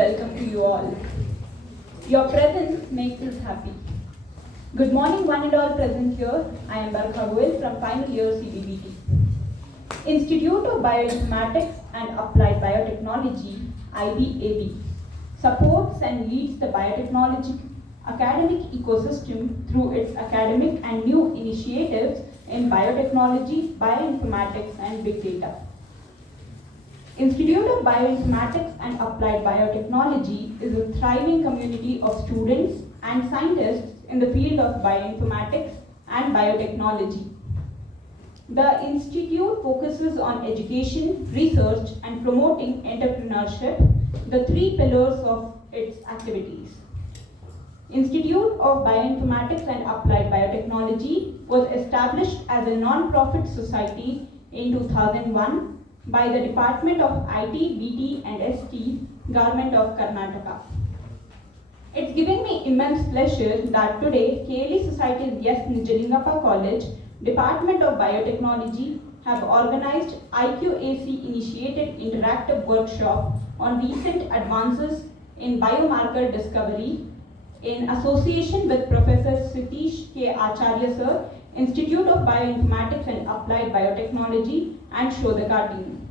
welcome to you all. Your presence makes us happy. Good morning, one and all present here. I am Barkha Goel from final year CBBT. Institute of Bioinformatics and Applied Biotechnology, IBAB, supports and leads the biotechnology academic ecosystem through its academic and new initiatives in biotechnology, bioinformatics, and big data. Institute of Bioinformatics and Applied Biotechnology is a thriving community of students and scientists in the field of bioinformatics and biotechnology. The institute focuses on education, research, and promoting entrepreneurship, the three pillars of its activities. Institute of Bioinformatics and Applied Biotechnology was established as a non-profit society in 2001 by the Department of IT, BT and ST, Government of Karnataka. It's giving me immense pleasure that today KLE Society's S.Nijalingappa College, Department of Biotechnology have organized IQAC initiated interactive workshop on recent advances in biomarker discovery in association with Professor Satish K. Acharya Sir, Institute of Bioinformatics and Applied Biotechnology and Shodhaka team.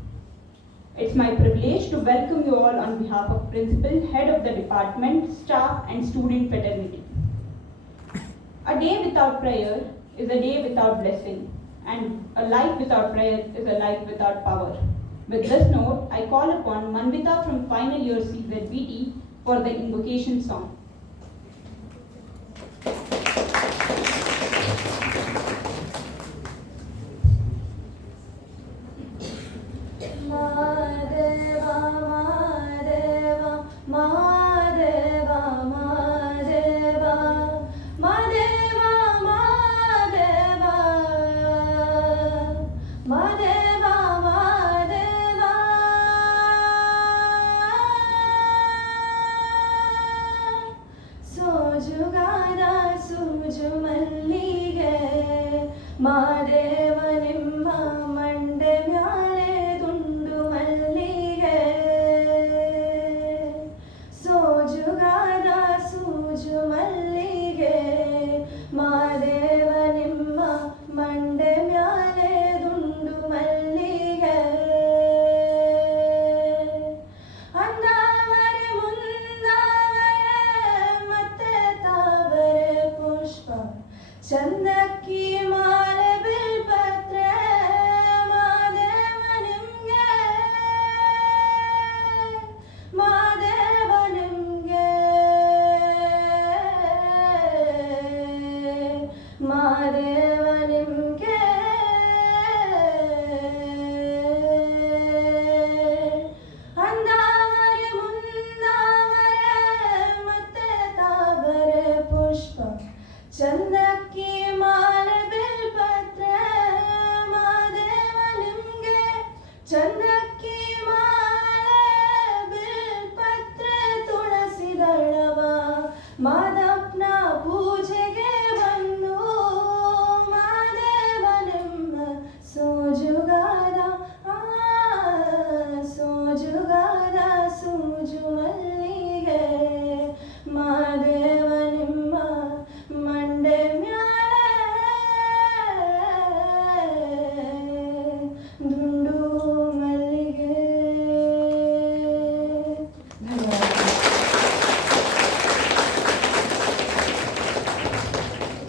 It's my privilege to welcome you all on behalf of Principal, Head of the Department, staff and student fraternity. A day without prayer is a day without blessing, and a life without prayer is a life without power. With this note, I call upon Manvita from final year CZBT for the invocation song.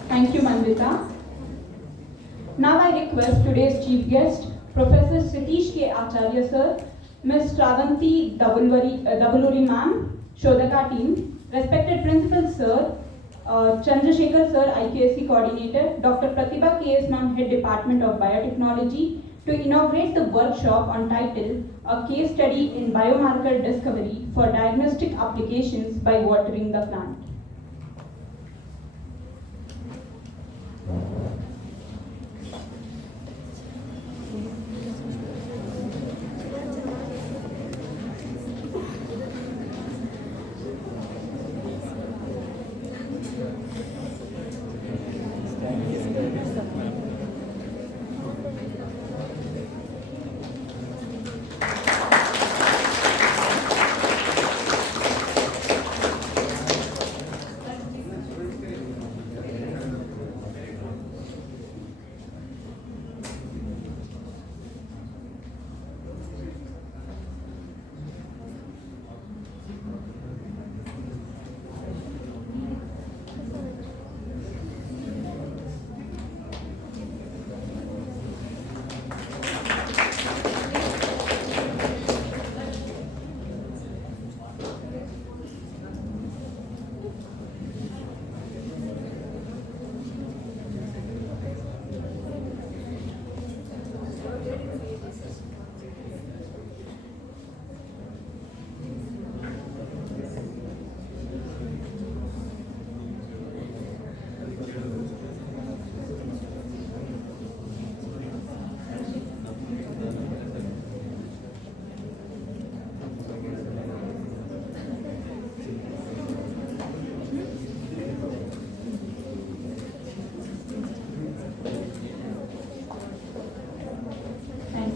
Thank you, Manvita. Now I request today's chief guest, Professor Satish K. Acharya Sir, Ms. Shravanti Davuluri Ma'am, Shodhaka team, respected Principal Sir, Chandrasekhar Sir, IQAC Coordinator, Dr. Pratibha K.S. Ma'am, Head Department of Biotechnology, to inaugurate the workshop on title, A Case Study in Biomarker Discovery for Diagnostic Applications by Watering the Plant.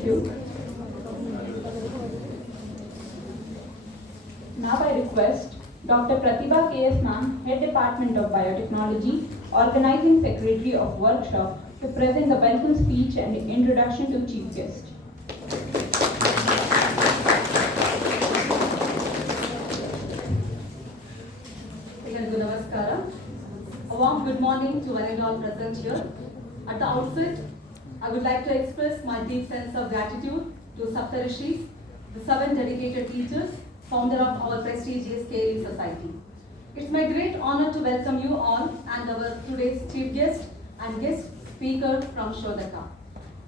Thank you. Now I request Dr. Pratibha K.S. Ma'am, Head Department of Biotechnology, Organizing Secretary of Workshop, to present the welcome speech and introduction to Chief Guest. A warm good morning to one and all present here. At the outset, I would like to express my deep sense of gratitude to Saptarishis, the 7 dedicated teachers, founder of our prestigious KLE Society. It's my great honor to welcome you all and our today's chief guest and guest speaker from Shodhaka.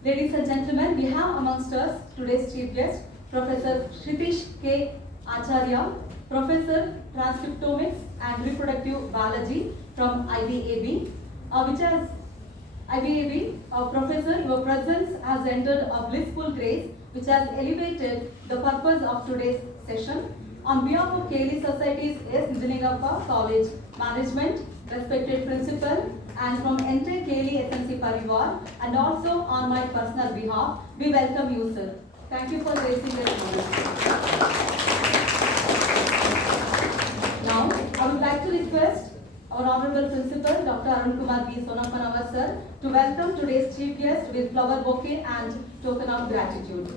Ladies and gentlemen, we have amongst us today's chief guest, Professor Kshitish K. Acharya, Professor Transcriptomics and Reproductive Biology from IBAB, Professor, your presence has rendered a blissful grace which has elevated the purpose of today's session. On behalf of KLE Society's S.Nijalingappa College Management, respected principal, and from entire KLE SNC Parivar, and also on my personal behalf, we welcome you, sir. Thank you for raising this honor. Now, I would like to request our Honorable Principal, Dr. Arun Kumar B. Sonapanavar, sir, to welcome today's chief guest with flower bouquet and token of gratitude.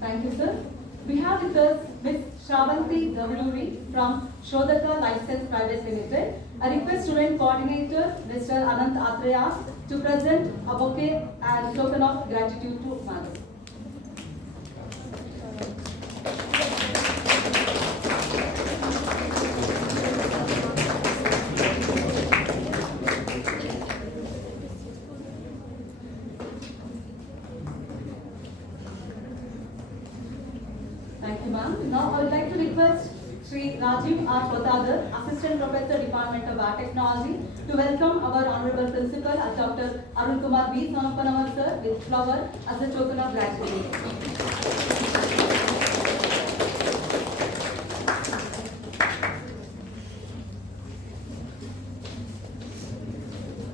Thank you, sir. We have with us Ms. Shravanti Davluri from Shodhaka Life Science Private Limited. I request student coordinator, Mr. Anant Atreya, to present a bouquet and token of gratitude to Madam. Thank you, ma'am. Now I would like to request Sri Rajiv R. Potadar, Assistant Professor, Department of Biotechnology, to welcome our Honorable Principal, Dr. Arun Kumar B. Sonapanavar, sir, with flower as a token of gratitude.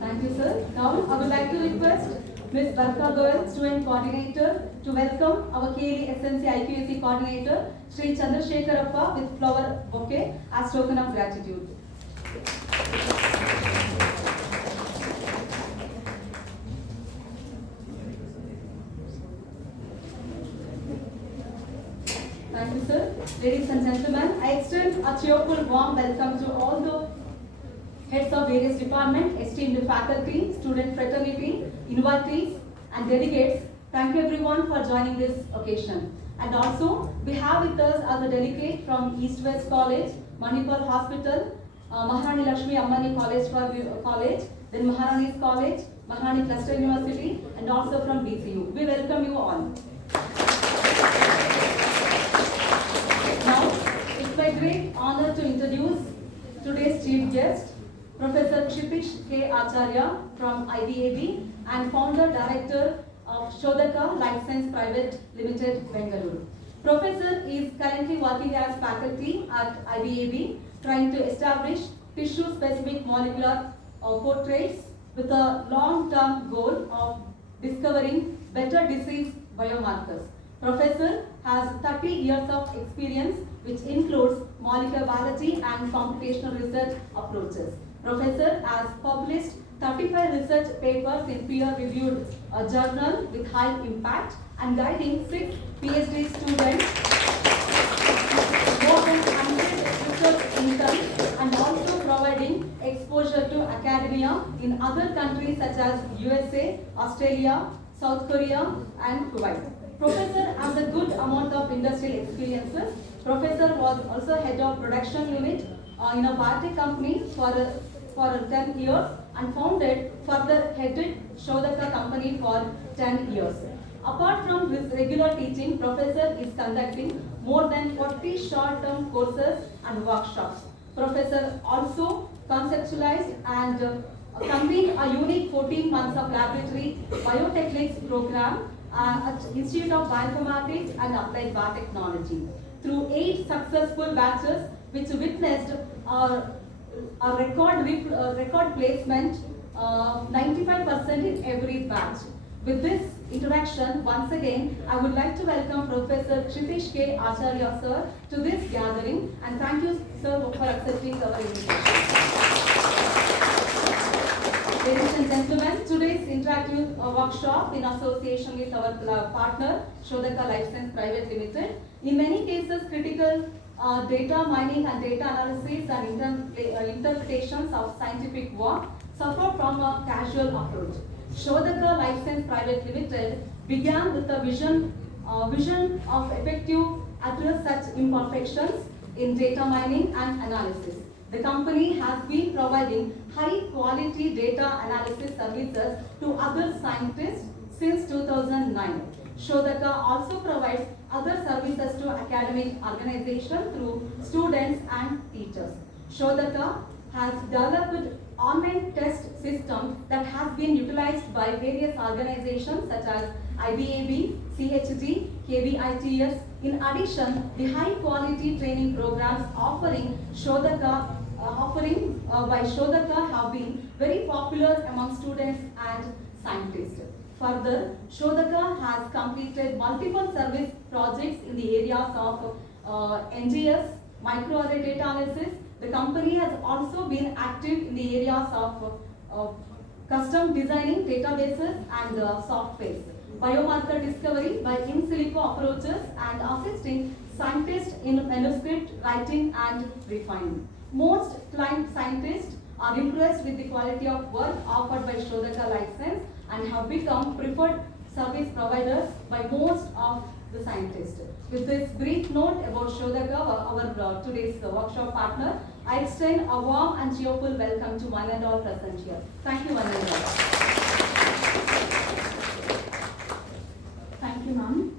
Thank you, sir. Now I would like to request Ms. Barka Goel, Student Coordinator, to welcome our KLE SNC IQAC Coordinator, Sri Chandrasekharappa, with flower bouquet as token of gratitude. Thank you, sir. Ladies and gentlemen, I extend a cheerful warm welcome to all the heads of various departments, esteemed faculty, student fraternity, invitees, and delegates. Thank you everyone for joining this occasion. And also, we have with us as a delegate from East West College, Manipal Hospital, Maharani Lakshmi Ammani College, then Maharani's College, Maharani Cluster University, and also from DCU. We welcome you all. Now, it's my great honor to introduce today's chief guest, Professor Kshitish K. Acharya from IBAB and founder director of Shodhaka Life Science Private Limited, Bengaluru. Professor is currently working as faculty at IBAB, trying to establish tissue-specific molecular portraits with a long-term goal of discovering better disease biomarkers. Professor has 30 years of experience, which includes molecular biology and computational research approaches. Professor has published 35 research papers in peer-reviewed journal with high impact and guiding 6 PhD students, more than 100 research interns, and also providing exposure to academia in other countries such as USA, Australia, South Korea, and Kuwait. Professor has a good amount of industrial experiences. Professor was also head of production unit in a biotech company for 10 years and further headed Shodhaka company for 10 years. Apart from his regular teaching, Professor is conducting more than 40 short-term courses and workshops. Professor also conceptualized and convened a unique 14 months of laboratory biotechnics program at Institute of Bioinformatics and Applied Biotechnology through 8 successful batches which witnessed a record placement 95% in every batch. With this introduction, once again, I would like to welcome Professor Kshitish K. Acharya sir to this gathering, and thank you sir for accepting our invitation. Ladies and gentlemen, today's interactive workshop in association with our partner Shodhaka Life Science Private Limited. In many cases, critical data mining and data analysis and interpretations of scientific work suffer from a casual approach. Shodhaka Life Science Private Limited began with a vision of effective address such imperfections in data mining and analysis. The company has been providing high quality data analysis services to other scientists since 2009. Shodhaka also provides other services to academic organizations through students and teachers. Shodhaka has developed online test system that has been utilized by various organizations such as IBAB, CHG, KVITS. In addition, the high quality training programs offering by Shodhaka have been very popular among students and scientists. Further, Shodhaka has completed multiple service projects in the areas of NGS, microarray data analysis. The company has also been active in the areas of custom designing databases and softwares, biomarker discovery by in silico approaches, and assisting scientists in manuscript writing and refinement. Most client scientists are impressed with the quality of work offered by Shodhaka Life Science and have become preferred service providers by most of the scientists. With this brief note about Shodhaka, our today's workshop partner, I extend a warm and cheerful welcome to one and all present here. Thank you, one and all. Thank you, ma'am.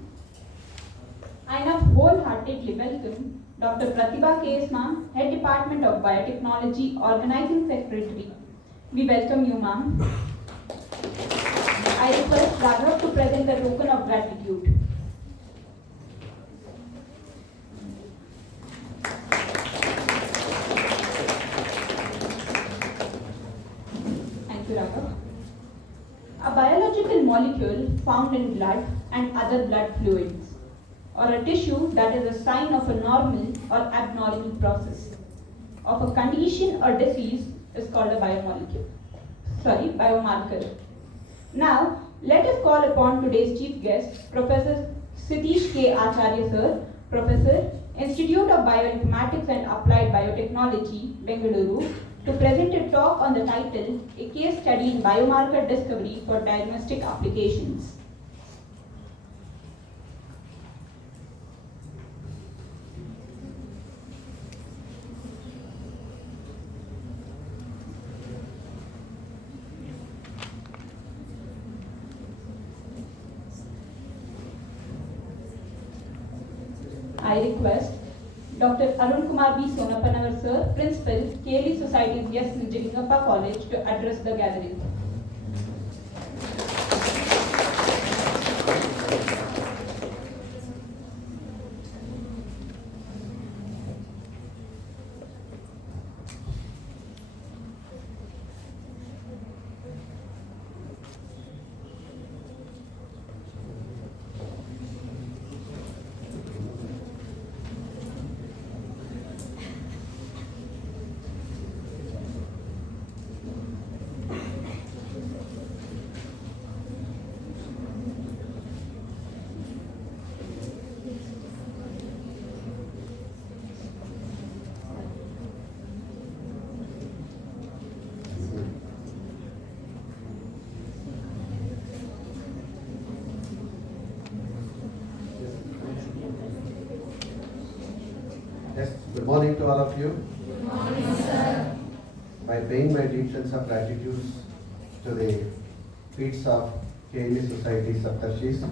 I now wholeheartedly welcome Dr. Pratibha K.S. ma'am, Head Department of Biotechnology, Organizing Secretary. We welcome you, ma'am. I request Raghav to present the token of gratitude. Thank you, Raghav. A biological molecule found in blood and other blood fluids, or a tissue that is a sign of a normal or abnormal process of a condition or disease is called a biomarker. Now, let us call upon today's chief guest, Professor Kshitish K. Acharya sir, Professor, Institute of Bioinformatics and Applied Biotechnology, Bengaluru, to present a talk on the title, A Case Study in Biomarker Discovery for Diagnostic Applications. I request Dr. Arun Kumar B. Sonapanavar sir, Principal, KLE Society's S.Nijalingappa College, to address the gathering. Yes, good morning to all of you. Good morning, sir. By paying my deep sense of gratitude to the feats of KLE Society Saptarshis.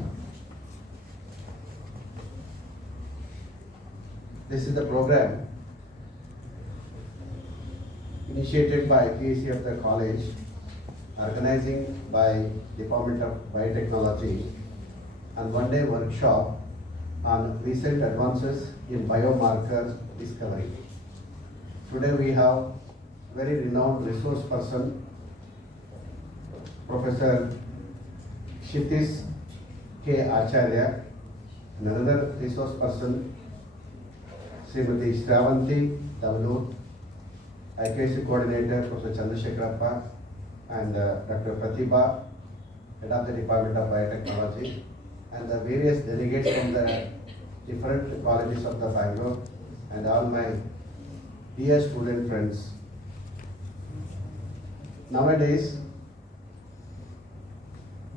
This is the program initiated by KC of the college organizing by Department of Biotechnology and one-day workshop on recent advances in biomarker discovery. Today we have very renowned resource person, Professor Kshitish K. Acharya, and another resource person, Srimati Shravanti Davlur, IKC Coordinator, Professor S.Nijalingappa, and Dr. Pratibha, Head of the Department of Biotechnology, and the various delegates from the different colleges of the Bangalore, and all my dear student friends. Nowadays,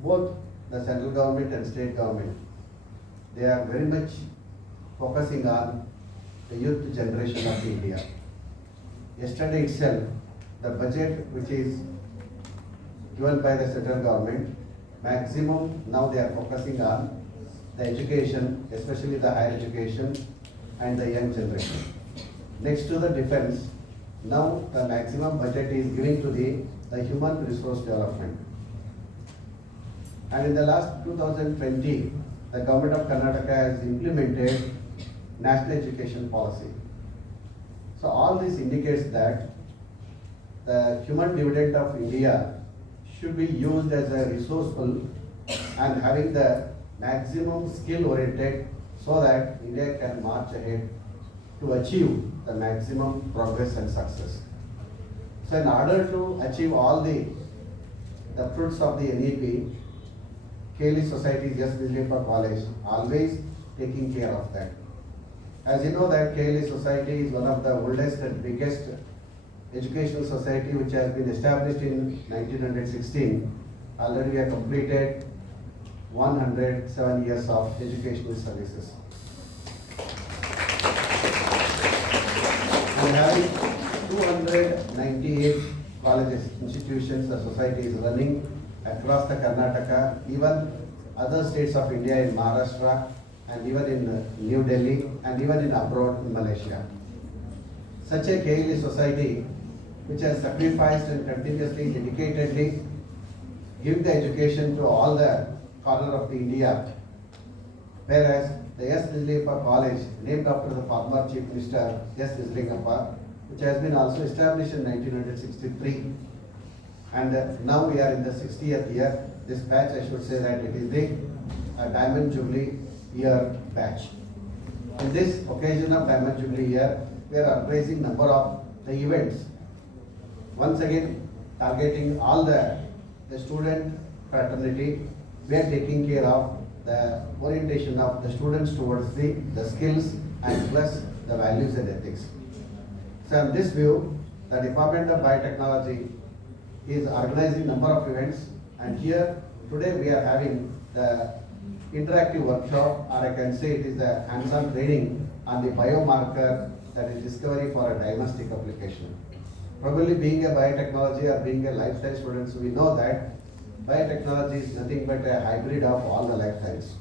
both the central government and state government, they are very much focusing on the youth generation of India. Yesterday itself, the budget which is given by the central government, maximum now they are focusing on the education, especially the higher education and the young generation. Next to the defense, now the maximum budget is given to the human resource development. And in the last 2020, the government of Karnataka has implemented national education policy. So all this indicates that the human dividend of India should be used as a resourceful and having the maximum skill oriented so that India can march ahead to achieve the maximum progress and success. So in order to achieve all the fruits of the NEP, KLE Society, S.Nijalingappa College, always taking care of that. As you know that KLE Society is one of the oldest and biggest educational society which has been established in 1916. Already we have completed 107 years of educational services. And having 298 colleges, institutions, the society is running across the Karnataka, even other states of India in Maharashtra, and even in New Delhi, and even in abroad in Malaysia. Such a KLE society which has sacrificed and continuously, dedicatedly give the education to all the corner of the India, whereas the S.Nijalingappa College, named after the former Chief Minister S.Nijalingappa, which has been also established in 1963, and now we are in the 60th year. This batch, I should say that it is the Diamond Jubilee year batch. In this occasion of Diamond Jubilee year, we are organizing number of the events. Once again, targeting all the student fraternity, we are taking care of the orientation of the students towards the skills and plus the values and ethics. So in this view, the Department of Biotechnology is organizing number of events, and here today we are having the interactive workshop, or I can say it is the hands-on training on the biomarker, that is discovery for a diagnostic application. Probably being a biotechnology or being a life science students, we know that biotechnology is nothing but a hybrid of all the life science.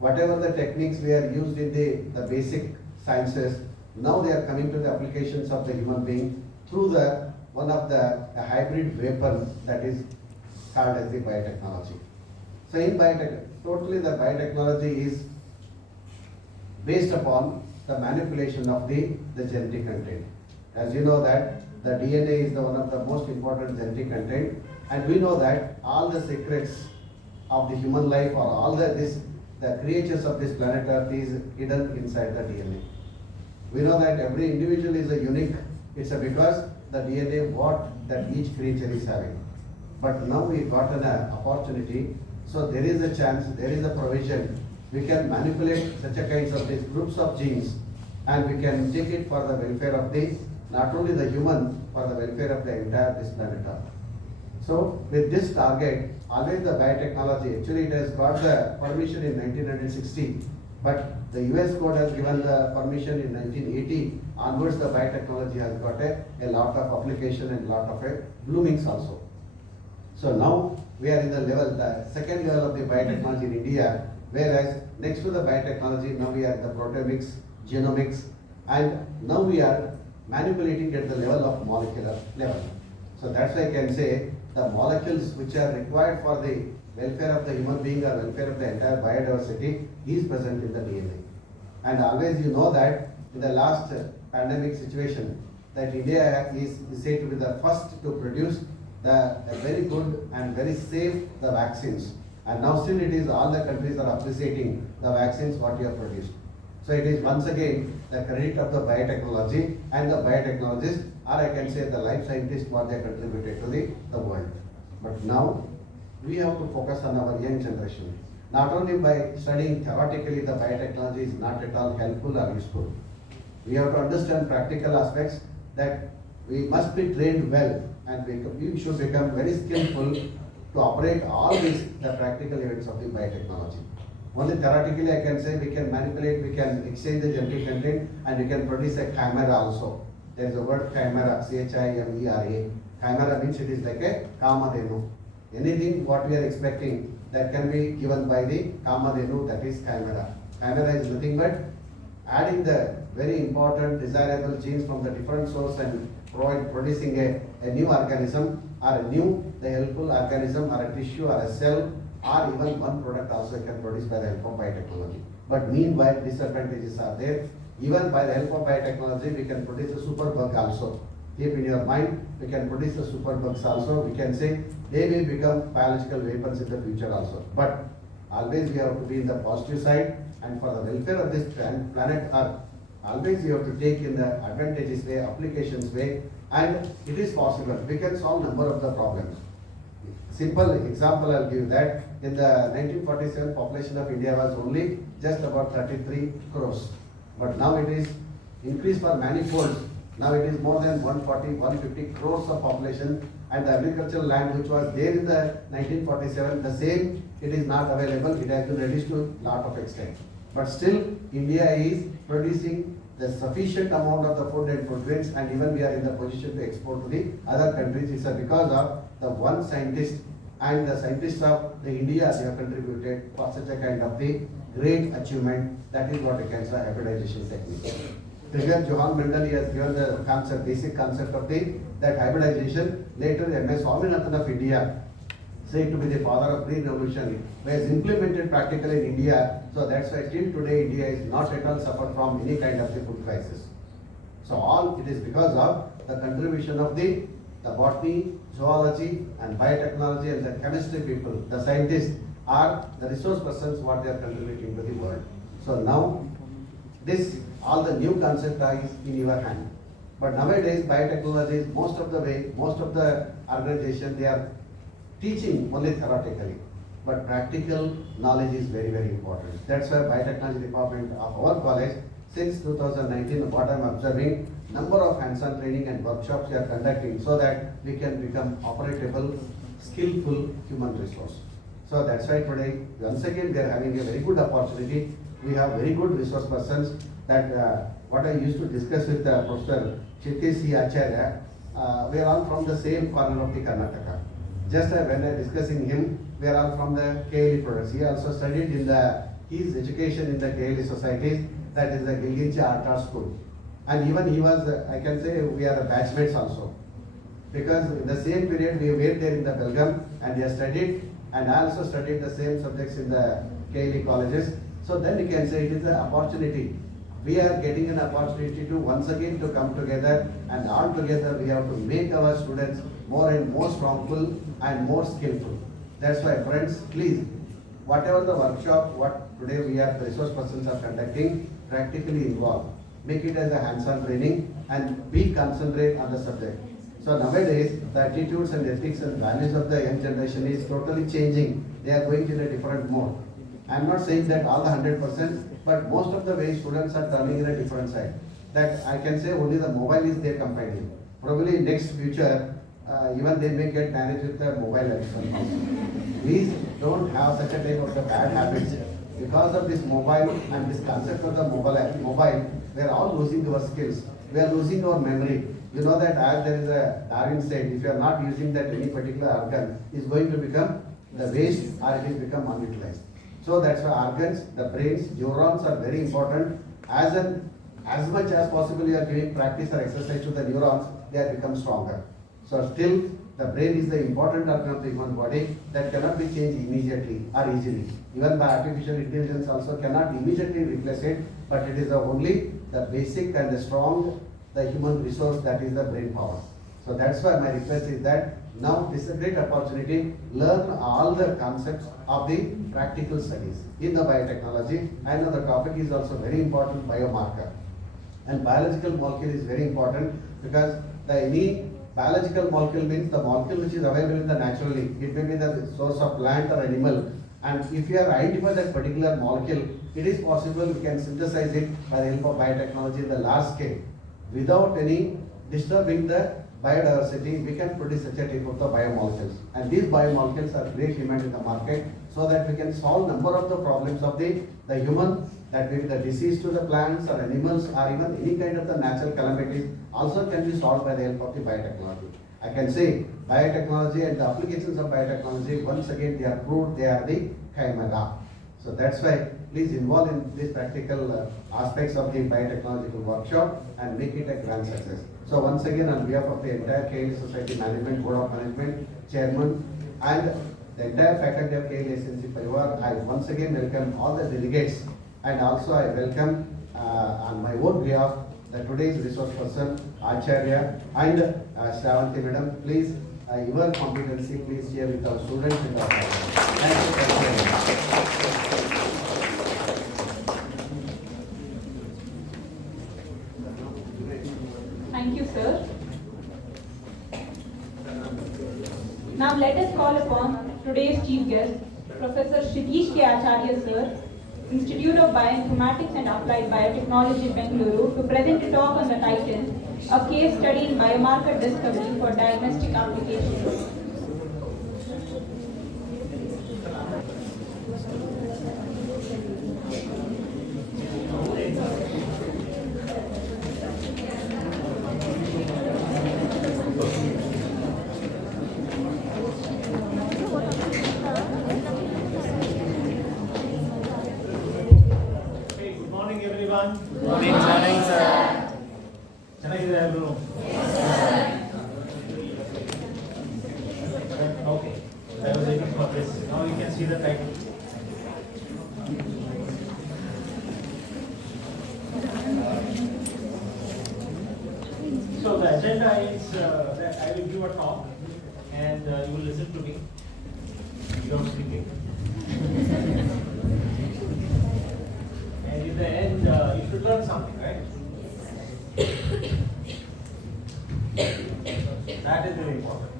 Whatever the techniques we are used in the basic sciences, now they are coming to the applications of the human being through the one of the hybrid weapon that is called as the biotechnology. So in biotech, totally the biotechnology is based upon the manipulation of the genetic content. As you know that the DNA is one of the most important genetic content, and we know that all the secrets of the human life or all the creatures of this planet Earth is hidden inside the DNA. We know that every individual is a unique, it's because the DNA what that each creature is having. But now we got an opportunity, so there is a chance, there is a provision, we can manipulate such a kinds of these groups of genes, and we can take it for the welfare of not only the human, for the welfare of the entire this planet Earth. So with this target, always the biotechnology, actually it has got the permission in 1960, but the US code has given the permission in 1980, onwards the biotechnology has got a lot of application and lot of bloomings also. So now we are in the level, the second level of the biotechnology in India, whereas next to the biotechnology, now we are in the proteomics, genomics, and now we are manipulating at the level of molecular level. So that's why I can say the molecules which are required for the welfare of the human being or welfare of the entire biodiversity is present in the DNA. And always you know that in the last pandemic situation, that India is said to be the first to produce the very good and very safe the vaccines. And now still it is all the countries are appreciating the vaccines what you have produced. So it is once again the credit of the biotechnology and the biotechnologists, or I can say the life scientists what they contributed to the world. But now we have to focus on our young generation. Not only by studying theoretically the biotechnology is not at all helpful or useful. We have to understand practical aspects that we must be trained well and we should become very skillful to operate all these the practical events of the biotechnology. Only theoretically I can say we can manipulate, we can exchange the genetic content and we can produce a chimera also. There is a word chimera, chimera. Chimera means it is like a kamadhenu. Anything what we are expecting that can be given by the kamadhenu, that is chimera. Chimera is nothing but adding the very important desirable genes from the different source and producing a new organism or a new the helpful organism or a tissue or a cell or even one product also can produce by the help of biotechnology. But meanwhile disadvantages are there. Even by the help of biotechnology we can produce a super bug also. Keep in your mind, we can produce the super bugs also. We can say they will become biological weapons in the future also. But always we have to be in the positive side, and for the welfare of this planet Earth, always you have to take in the advantageous way, applications way, and it is possible. We can solve number of the problems. Simple example I'll give that in the 1947 population of India was only just about 33 crores. But now it is increased for manifolds. Now it is more than 140, 150 crores of population, and the agricultural land which was there in the 1947, the same, it is not available. It has been reduced to a lot of extent. But still India is producing the sufficient amount of the food and food grains, and even we are in the position to export to the other countries. It's because of the one scientist and the scientists of the India, they have contributed for such a kind of the great achievement. That is what I can say hybridization technique. Trigger Johann Mendel has given the concept, basic concept of that hybridization. Later M.S. Swaminathan of India, said to be the father of green revolution, was implemented practically in India. So that's why till today India is not at all suffered from any kind of the food crisis. So all it is because of the contribution of the botany, zoology and biotechnology and the chemistry people, the scientists are the resource persons what they are contributing to the world. So now this all the new concept is in your hand. But nowadays biotechnology is most of the way, most of the organization they are teaching only theoretically. But practical knowledge is very, very important. That's why biotechnology department of our college since 2019, what I am observing, number of hands-on training and workshops we are conducting so that we can become operatable, skillful human resource. So that's why today, once again, we are having a very good opportunity. We have very good resource persons that what I used to discuss with Professor Chitthi Acharya, we are all from the same corner of the Karnataka. Just when I discussing him, we are all from the KLE products. He also studied in his education in the KLE societies, that is the Gilginchi Art School. And even he was, I can say, we are batchmates also. Because in the same period we were there in the Belgium and he has studied, and I also studied the same subjects in the KLE colleges. So then you can say it is an opportunity. We are getting an opportunity to once again to come together, and all together we have to make our students more and more strongful and more skillful. That's why friends, please, whatever the workshop, what today we are, the resource persons are conducting, practically involved. Make it as a hands-on training and be concentrate on the subject. So nowadays, the attitudes and ethics and values of the young generation is totally changing. They are going in a different mode. I am not saying that all the 100%, but most of the way students are turning in a different side. That I can say only the mobile is their companion. Probably in next future, even they may get managed with the mobile addiction. Please don't have such a type of the bad habits. Because of this mobile and this concept of the mobile, we are all losing our skills. We are losing our memory. You know that as there is a Darwin said, if you are not using that any particular organ, is going to become the waste or it is become unutilized. So that's why organs, the brains, neurons are very important. As much as possible you are giving practice or exercise to the neurons, they have become stronger. So still The brain is the important organ of the human body that cannot be changed immediately or easily. Even by artificial intelligence also cannot immediately replace it, but it is the only the basic and the strong the human resource, that is the brain power. So that's why my request is that now this is a great opportunity, learn all the concepts of the practical studies in the biotechnology. I know the topic is also very important, biomarker. And biological molecule is very important because any biological molecule means the molecule which is available in the naturally. It may be the source of plant or animal. And if you have identified that particular molecule, it is possible we can synthesize it by the help of biotechnology in the large scale without any disturbing the biodiversity. We can produce such a type of the biomolecules, and these biomolecules are great demand in the market, so that we can solve number of the problems of the human, that may be the disease to the plants or animals or even any kind of the natural calamities also can be solved by the help of the biotechnology. I can say biotechnology and the applications of biotechnology, once again they are proved they are the chimera. So that's why please involve in these practical aspects of the biotechnological workshop and make it a grand success. So once again, on behalf of the entire KLE Society Management, Board of Management, Chairman, and the entire faculty of KLE SNC Parivar, I once again welcome all the delegates, and also I welcome on my own behalf the today's resource person, Acharya, and Shravanti Madam. Please, your competency, please share with our students and our parents. Thank you. Thank you, sir. Now let us call upon today's chief guest, Professor Kshitish K. Acharya, sir, Institute of Bioinformatics and Applied Biotechnology, Bengaluru, to present a talk on the title, A Case Study in Biomarker Discovery for Diagnostic Applications. Good morning, sir. ಚೆನ್ನಾಗಿದ್ದೀರಾ ಎಲ್ಲರೂ? Okay. I was waiting for this. Now you can see the title. So the agenda is that I will give a talk and you will listen to me. You don't speak. And in the end, you should learn something, right? That is very important.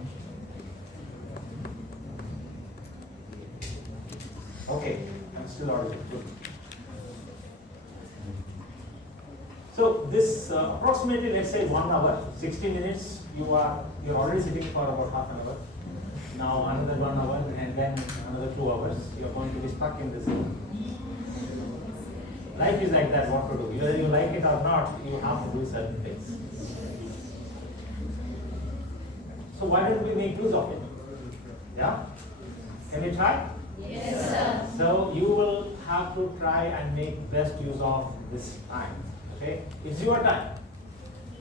Okay, I'm still audible. Good. So this approximately, let's say 1 hour, 60 minutes. You're already sitting for about half an hour. Now another 1 hour, and then another 2 hours. You're going to be stuck in this. Life is like that, what to do. Whether you like it or not, you have to do certain things. So why don't we make use of it? Yeah? Can you try? Yes, sir. So you will have to try and make best use of this time. Okay? It's your time.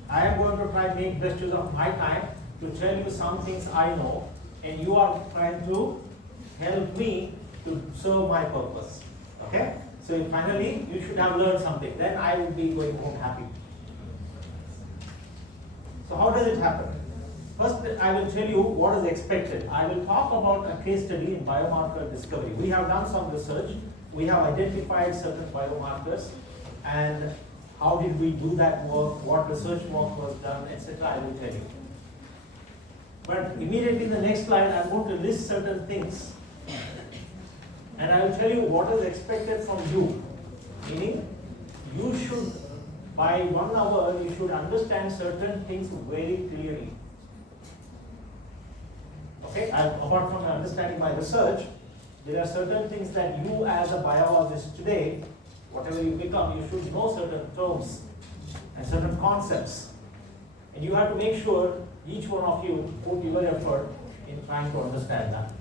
I am going to try and make best use of my time to tell you some things I know, and you are trying to help me to serve my purpose. Okay? So finally, you should have learned something. Then I will be going home happy. So how does it happen? First, I will tell you what is expected. I will talk about a case study in biomarker discovery. We have done some research. We have identified certain biomarkers, and how did we do that work, what research work was done, etc. I will tell you. But immediately in the next slide, I'm going to list certain things. And I will tell you what is expected from you. Meaning, you should, by 1 hour, you should understand certain things very clearly. Okay, apart from understanding my research, there are certain things that you as a biologist today, whatever you become, you should know certain terms and certain concepts. And you have to make sure each one of you put your effort in trying to understand that.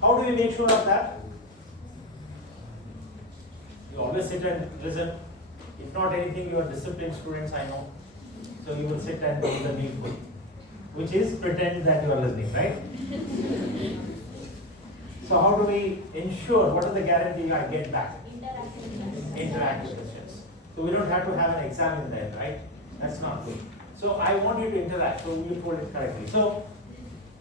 How do we make sure of that? You always sit and listen. If not anything, you are disciplined students, I know. So you will sit and do the needful. which is pretend that you are listening, right? So how do we ensure, what is the guarantee I get back? Interactive questions. So we don't have to have an exam in there, right? That's not good. So I want you to interact, so you told it correctly. So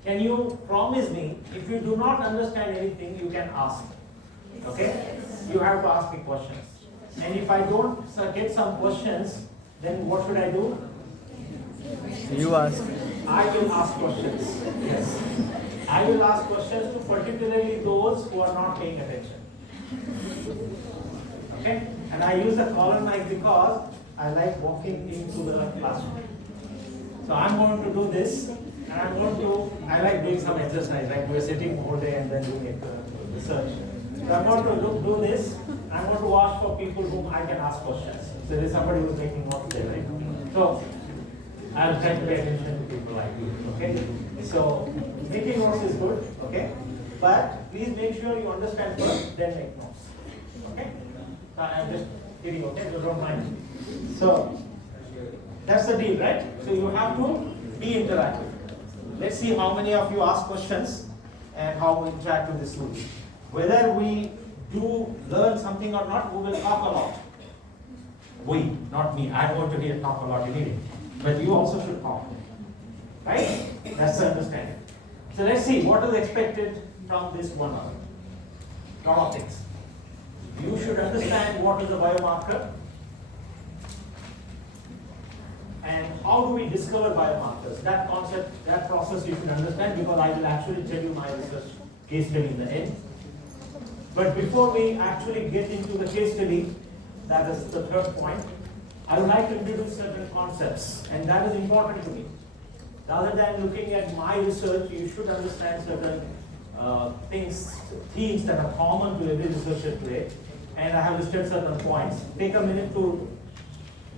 can you promise me, if you do not understand anything, you can ask? Okay? You have to ask me questions. And if I don't get some questions, then what should I do? You ask. I will ask questions. Yes. I will ask questions to particularly those who are not paying attention. Okay? And I use the collar mic because I like walking into the classroom. So I'm going to do this, and I like doing some exercise, like we're sitting all day and then doing research. So I'm going to do this. I'm going to watch for people whom I can ask questions. So there's somebody who's making notes there, right? So I'll try to pay attention to people like you, okay? So making notes is good, okay? But please make sure you understand first, then make notes, okay? I'm just kidding, okay? So don't mind. So that's the deal, right? So you have to be interactive. Let's see how many of you ask questions and how we interact with this tool. Whether we do learn something or not, we will talk a lot. We, not me. I'm going to hear talk a lot in meeting. But you also should talk. Right? That's the understanding. So let's see what is expected from this 1 hour. Lot of things. You should understand what is a biomarker and how do we discover biomarkers. That concept, that process you should understand, because I will actually tell you my research case study in the end. But before we actually get into the case study, that is the third point, I would like to introduce certain concepts, and that is important to me. Rather than looking at my research, you should understand certain themes that are common to every researcher today, and I have listed certain points. Take a minute to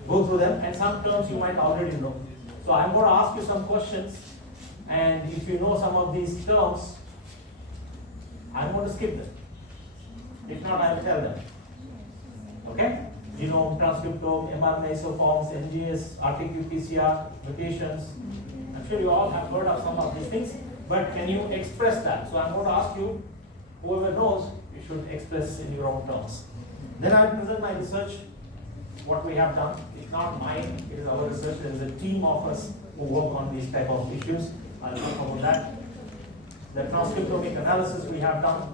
go through them, and some terms you might already know. So I'm going to ask you some questions, and if you know some of these terms, I'm going to skip them. If not, I will tell them. Okay? Genome, transcriptome, mRNA isoforms, NGS, RT-qPCR, mutations. I'm sure you all have heard of some of these things, but can you express that? So I'm going to ask you, whoever knows, you should express in your own terms. Then I'll present my research, what we have done. It's not mine, it is our research. There is a team of us who work on these type of issues. I'll talk about that. The transcriptomic analysis we have done,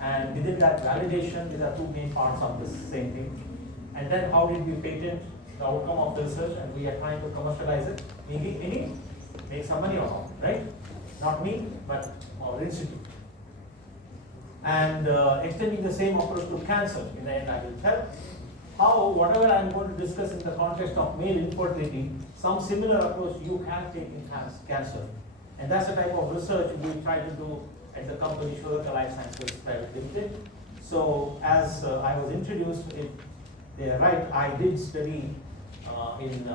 and within that validation, these are two main parts of this same thing. And then how did we patent the outcome of the research, and we are trying to commercialize it, maybe make some money on it, right? Not me, but our institute. And extending the same approach to cancer. In the end, I will tell how whatever I am going to discuss in the context of male infertility, some similar approach you can take in cancer. And that's the type of research we try to do at the company Shodhaka Life Sciences Private Limited. So as I was introduced, they are right, I did study in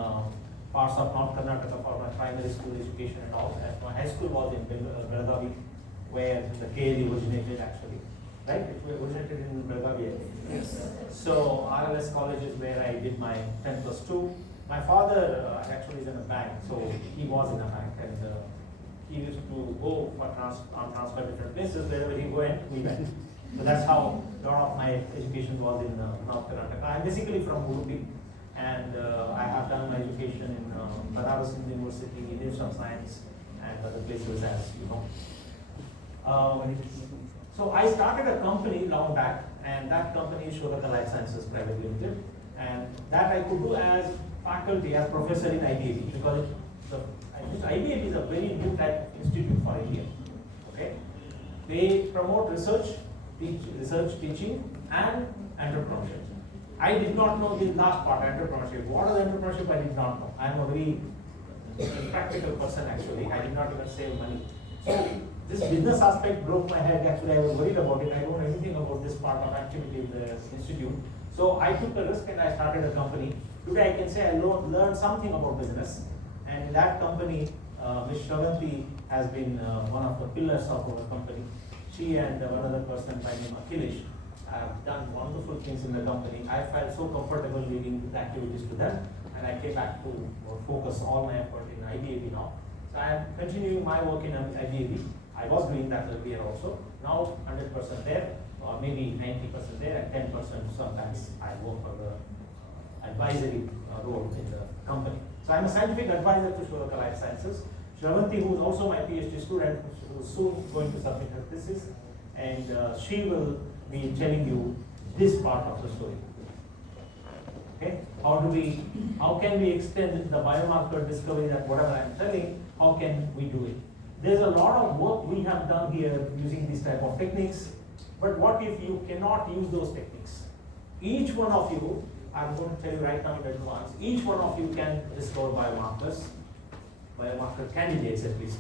parts of North Karnataka for my primary school education and all. And my high school was in Belgavi, where the KLE originated actually. Right? It originated in Belgavi, I think. Yes. So RLS college is where I did my 10+2. My father actually is in a bank, so he was in a bank, and he used to go for transfer different places. Wherever he went, we went. So that's how a lot of my education was in North Karnataka. I'm basically from Udupi, and I have done my education in Banaras University, Institute of Science, and other places, as you know. So I started a company long back, and that company is Shodhaka Life Sciences Private Limited, and that I could do as faculty, as professor in IBAB, because IBAB is a very new type of institute for India. Okay, they promote research, teaching, and entrepreneurship. I did not know the last part, entrepreneurship. What is entrepreneurship? I did not know. I am a very practical person actually. I did not even save money. So this business aspect broke my head. Actually, I was worried about it. I don't know anything about this part of activity in the institute. So I took a risk and I started a company. Today I can say I learned something about business. And in that company, Ms. Shravanti has been one of the pillars of our company. She and one other person by name Akhilesh have done wonderful things in the company. I felt so comfortable leading the activities to them, and I came back to focus all my effort in IBAB now. So I am continuing my work in IBAB. I was doing that earlier also. Now 100% there, or maybe 90% there, and 10% sometimes I work for the advisory role in the company. So I'm a scientific advisor to Shodhaka Life Sciences. Shravanti, who is also my PhD student, who is soon going to submit her thesis, and she will be telling you this part of the story. Okay? How can we extend the biomarker discovery, that whatever I'm telling, how can we do it? There's a lot of work we have done here using these type of techniques, but what if you cannot use those techniques? Each one of you, I'm going to tell you right now in advance, each one of you can discover biomarkers, biomarker candidates at least.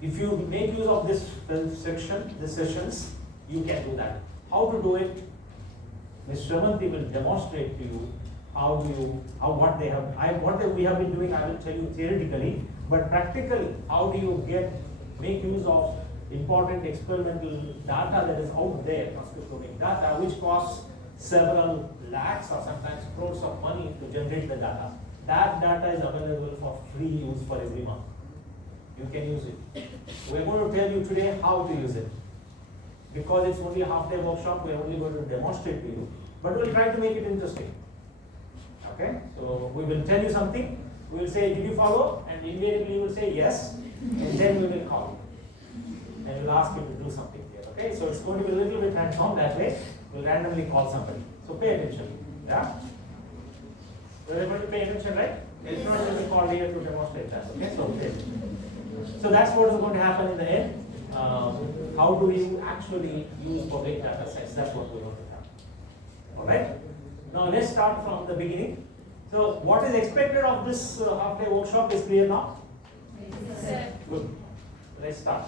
If you make use of this section, these sessions, you can do that. How to do it? Ms. Shravanti will demonstrate to you what we have been doing. I will tell you theoretically, but practically, how do you make use of important experimental data that is out there, transcriptomic data, which costs several lakhs or sometimes crores of money to generate the data. That data is available for free use for everyone. You can use it. We're going to tell you today how to use it. Because it's only a half-day workshop, we're only going to demonstrate to you. But we'll try to make it interesting. Okay? So we will tell you something, we will say, did you follow? And immediately you will say yes, and then we will call you. And we'll ask you to do something here. Okay? So it's going to be a little bit hands-on that way. We'll randomly call somebody. So pay attention. Yeah? We're able to pay attention, right? It's not going to be called here to demonstrate that. Okay? So pay attention. So that's what is going to happen in the end. How do you actually use public data sets? That's what we're going to have. Alright? Now let's start from the beginning. So what is expected of this half-day workshop is clear now? Yes. Good. Let's start.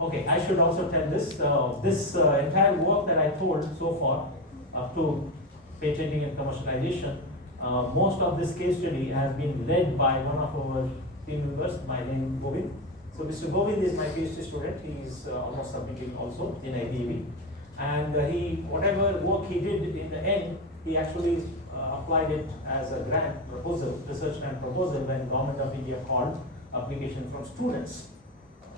Okay, I should also tell this. This entire work that I told so far, up to patenting and commercialization, most of this case study has been led by one of our team members, my name is Govind. So Mr. Govind is my PhD student. He is almost submitting also in IDEB. And whatever work he did in the end, he actually applied it as a grant proposal, research grant proposal, when Government of India called application from students.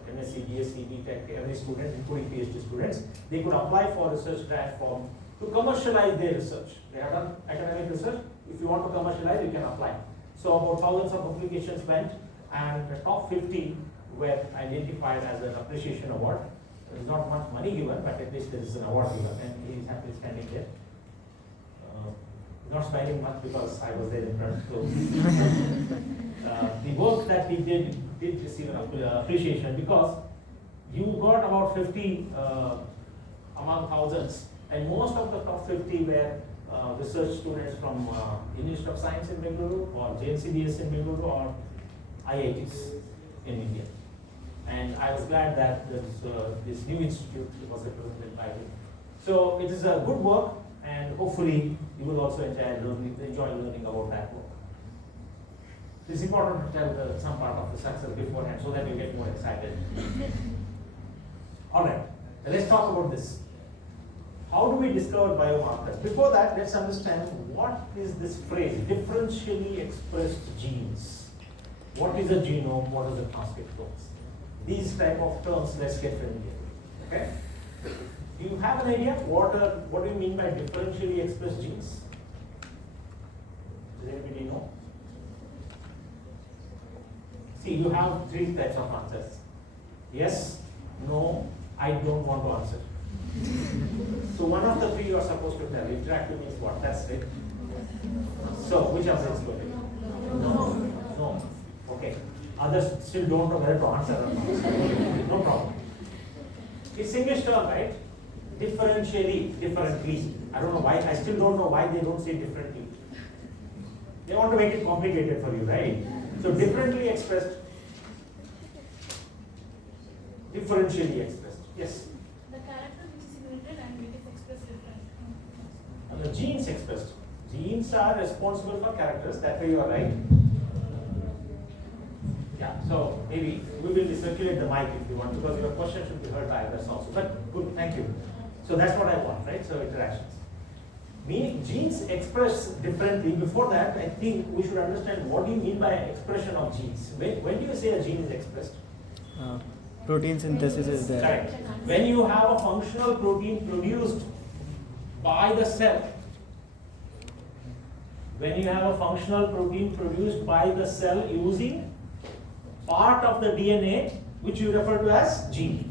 MSc, BSc, Biotech, every student, including PhD students, they could apply for research grant form to commercialize their research. They have done academic research. If you want to commercialize, you can apply. So about thousands of applications went, and the top 50 were identified as an appreciation award. There is not much money given, but at least there is an award given, and he is happily standing there. Not smiling much because I was there in front. So the work that we did receive an appreciation, because you got about 50 among thousands, and most of the top 50 were research students from Institute of Science in Bengaluru, or JNCBS in Bengaluru, or IITs in India. And I was glad that this new institute was represented by him. So it is a good work, and hopefully you will also enjoy learning about that work. It's important to tell some part of the success beforehand so that you get more excited. Alright, let's talk about this. How do we discover biomarkers? Before that, let's understand what is this phrase, differentially expressed genes. What is a genome? What are the transcriptomes? These type of terms, let's get familiar. Okay? Do you have an idea what do you mean by differentially expressed genes? Does anybody know? See, you have three types of answers. Yes, no, I don't want to answer. So one of the three you are supposed to tell. Interactive means what? That's it. So which answer is going to be? No. No. Okay. Others still don't know whether to answer or not. No problem. It's English term, right? Differentially, differently. I don't know why. I still don't know why they don't say differently. They want to make it complicated for you, right? So differently expressed, differentially expressed. Yes. The character which is inherited and it is expressed different. And the genes expressed. Genes are responsible for characters. That way you are right. Yeah. So maybe we will recirculate the mic if you want, because your question should be heard by others also. But good, thank you. So that's what I want, right? So interactions. Genes express differently. Before that, I think we should understand what do you mean by expression of genes. When do you say a gene is expressed? Protein synthesis is there. Correct. When you have a functional protein produced by the cell, when you have a functional protein produced by the cell using part of the DNA, which you refer to as gene.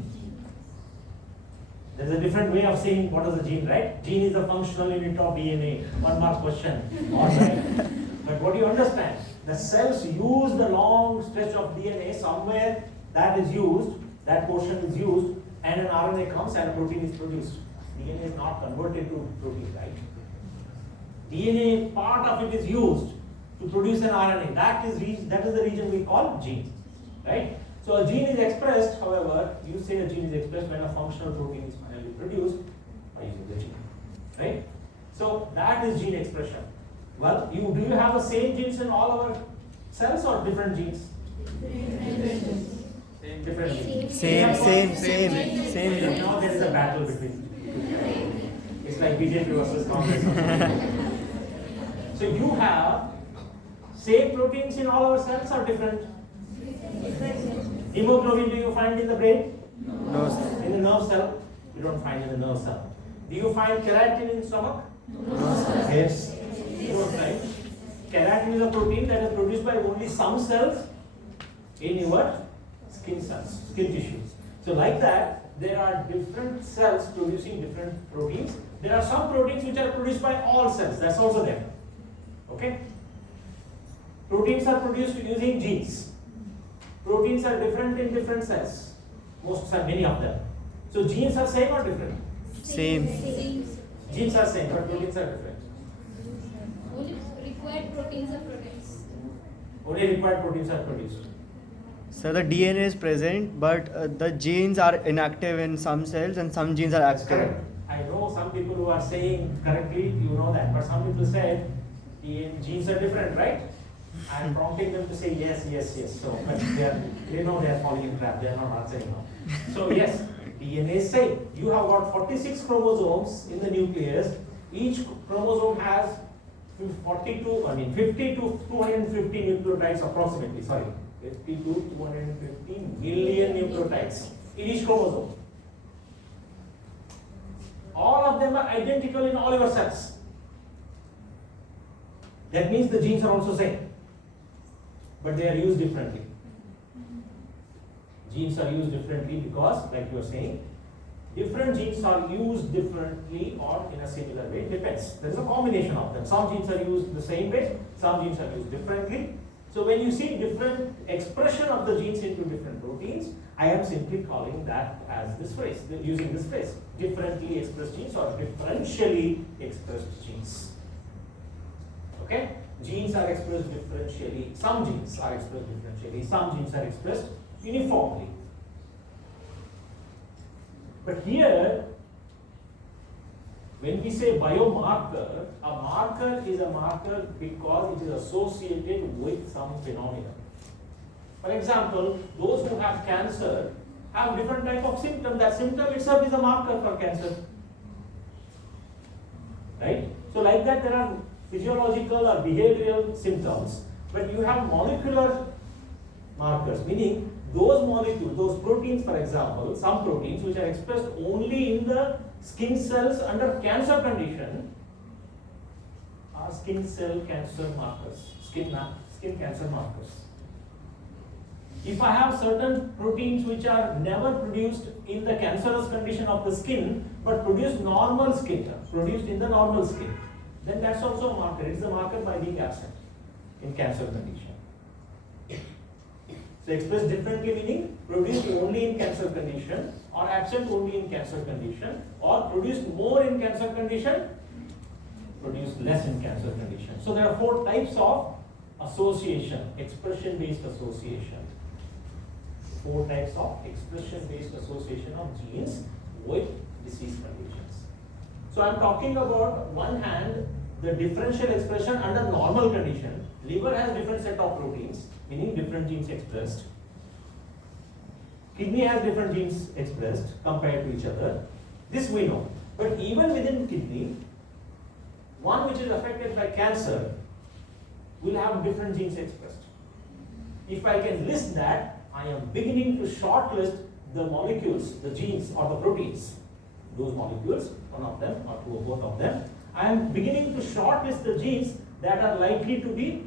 There's a different way of saying what is a gene, right? Gene is a functional unit of DNA. One mark question. All right. But what do you understand? The cells use the long stretch of DNA, somewhere that is used, that portion is used, and an RNA comes and a protein is produced. DNA is not converted to protein, right? DNA, part of it is used to produce an RNA. That is the region we call gene, right? So a gene is expressed, however, you say a gene is expressed when a functional protein is finally produced by using the gene, right? So that is gene expression. Well, do you have the same genes in all our cells or different genes? Different genes. Same. Now there is a battle between. It's like BJP versus Congress. So you have same proteins in all our cells or different? Hemoglobin do you find in the brain? No, sir. In the nerve cell? You don't find in the nerve cell. Do you find keratin in stomach? No, sir. Yes. You don't find. Keratin is a protein that is produced by only some cells in your skin cells, skin tissues. So like that, there are different cells producing different proteins. There are some proteins which are produced by all cells. That's also there. Okay? Proteins are produced using genes. Proteins are different in different cells. Many of them. So genes are same or different? Same. Genes are same, but proteins are different. Only required proteins are produced. Only required proteins are produced. So the DNA is present, but the genes are inactive in some cells and some genes are active. Correct. I know some people who are saying correctly, you know that, but some people say genes are different, right? I am prompting them to say yes. So, but they know they are falling in trap. They are not answering now. So yes, DNA is same. You have got 46 chromosomes in the nucleus. Each chromosome has 50 to 250 nucleotides approximately. 50 to 250 million nucleotides in each chromosome. All of them are identical in all your cells. That means the genes are also same, but they are used differently. Genes are used differently because, like you are saying, different genes are used differently or in a similar way. It depends. There is a combination of them. Some genes are used the same way, some genes are used differently. So when you see different expression of the genes into different proteins, I am simply calling that as this phrase, using this phrase, differently expressed genes or differentially expressed genes. Okay? Genes are expressed differentially. Some genes are expressed differentially. Some genes are expressed uniformly. But here, when we say biomarker, a marker is a marker because it is associated with some phenomenon. For example, those who have cancer have different type of symptom. That symptom itself is a marker for cancer. Right? So like that there are physiological or behavioral symptoms, but you have molecular markers, meaning those molecules, those proteins, for example, some proteins which are expressed only in the skin cells under cancer condition are skin cell cancer markers, skin cancer markers. If I have certain proteins which are never produced in the cancerous condition of the skin, but produced normal skin, produced in the normal skin, then that's also a marker. It's a marker by being absent in cancer condition. So expressed differently meaning produced only in cancer condition or absent only in cancer condition or produced more in cancer condition, produced less in cancer condition. So there are 4 types of association, expression based association. 4 types of expression based association of genes with disease conditions. So I'm talking about one hand the differential expression under normal condition. Liver has different set of proteins, meaning different genes expressed. Kidney has different genes expressed compared to each other. This we know. But even within kidney, one which is affected by cancer will have different genes expressed. If I can list that, I am beginning to shortlist the molecules, the genes or the proteins. Those molecules, one of them or two or both of them, I am beginning to shortlist the genes that are likely to be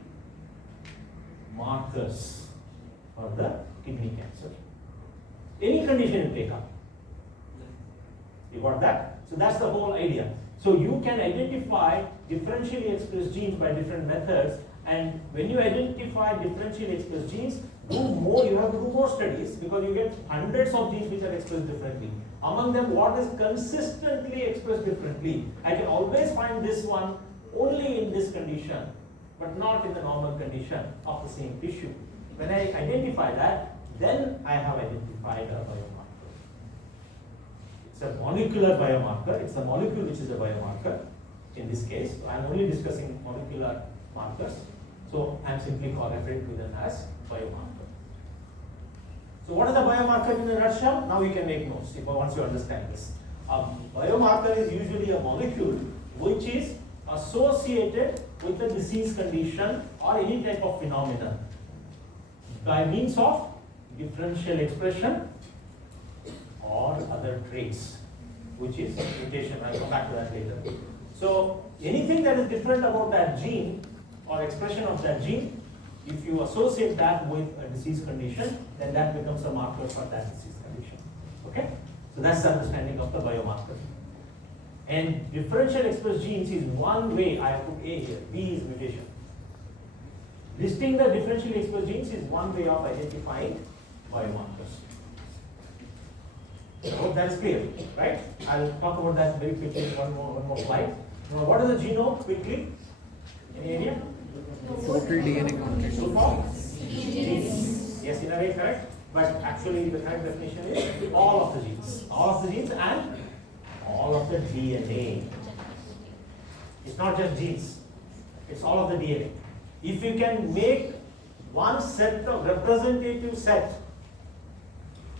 markers for the kidney cancer. Any condition you take up. You got that? So that's the whole idea. So you can identify differentially expressed genes by different methods, and when you identify differentially expressed genes, you have to do more studies because you get hundreds of genes which are expressed differently. Among them, what is consistently expressed differently? I can always find this one only in this condition, but not in the normal condition of the same tissue. When I identify that, then I have identified a biomarker. It's a molecular biomarker. It's the molecule which is a biomarker. In this case, I'm only discussing molecular markers. So I'm simply referring to them as biomarker. So what is a biomarker in a nutshell? Now you can make notes once you understand this. A biomarker is usually a molecule which is associated with a disease condition or any type of phenomenon by means of differential expression or other traits, which is mutation. I'll come back to that later. So anything that is different about that gene or expression of that gene, if you associate that with a disease condition, then that becomes a marker for that disease condition. Okay? So that's the understanding of the biomarker. And differential expressed genes is one way. I put A here. B is mutation. Listing the differentially expressed genes is one way of identifying biomarkers. I hope that is clear, right? I'll talk about that very quickly in one more slide. Now, what is the genome quickly? Any idea? Total DNA content. Full form? Genes. Yes, in a way correct. But actually the correct definition is all of the genes. All of the genes and all of the DNA. It's not just genes. It's all of the DNA. If you can make one set of representative set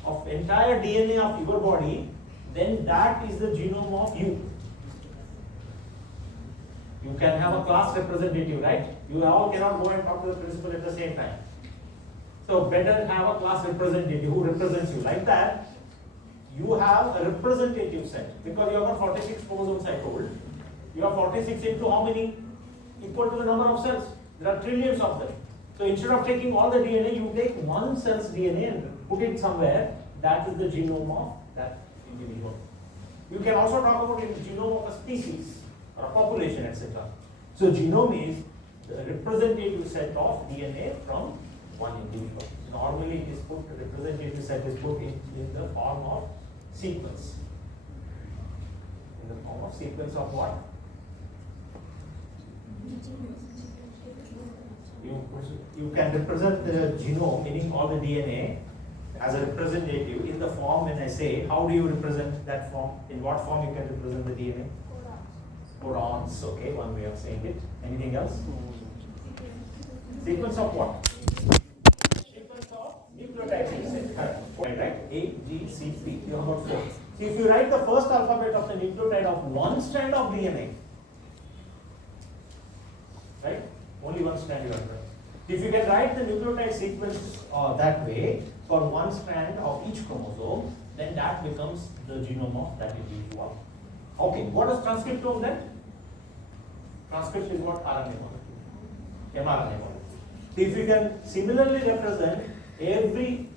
of entire DNA of your body, then that is the genome of you. You can have a class representative, right? You all cannot go and talk to the principal at the same time. So better have a class representative who represents you. Like that, you have a representative set because you have got 46 chromosomes, I told. You have 46 into how many? Equal to the number of cells. There are trillions of them. So instead of taking all the DNA, you take one cell's DNA and put it somewhere. That is the genome of that individual. You can also talk about the genome of a species or a population, etc. So genome is the representative set of DNA from one individual. Normally it is put, the representative set is put in the form of sequence. In the form of sequence of what? You can represent the genome, meaning all the DNA, as a representative in the form. When I say, how do you represent that form? In what form you can represent the DNA? Codons, okay, one way of saying it. Anything else? Sequence of what? Sequence of nucleotide sequence. Right? A, G, C, P. You have got 4. So if you write the first alphabet of the nucleotide of one strand of DNA, right? Only one strand you have to write. If you can write the nucleotide sequence that way for one strand of each chromosome, then that becomes the genome of that individual. Okay, what is transcriptome then? Transcript is what? RNA molecule, mRNA molecule. So if you can similarly represent every,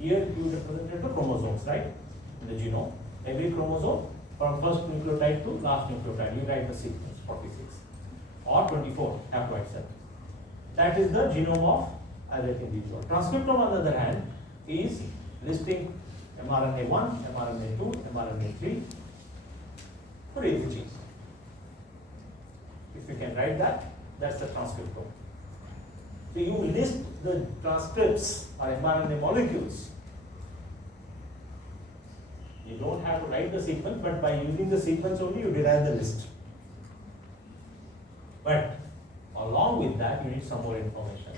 here you represented the chromosomes, right? In the genome, every chromosome from first nucleotide to last nucleotide, you write the sequence 46 or 24 haploid cell. That is the genome of that individual. Transcriptome, on the other hand, is listing mRNA 1, mRNA 2, mRNA 3 for every gene. If you can write that, that's the transcriptome. So you list the transcripts or mRNA molecules. You don't have to write the sequence, but by using the sequence only, you derive the list. But along with that, you need some more information.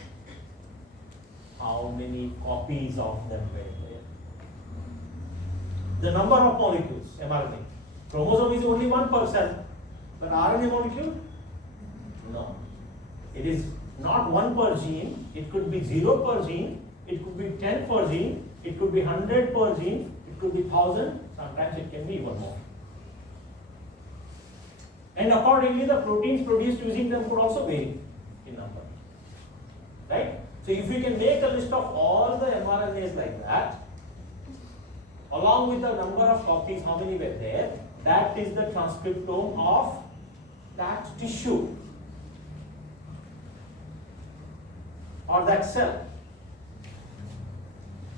How many copies of them were there? The number of molecules, mRNA. Chromosome is only one per cell, but RNA molecule, It is not 1 per gene, it could be 0 per gene, it could be 10 per gene, it could be 100 per gene, it could be 1000, sometimes it can be even more. And accordingly, the proteins produced using them could also vary in number. Right? So if you can make a list of all the mRNAs like that, along with the number of copies, how many were there, that is the transcriptome of that tissue or that cell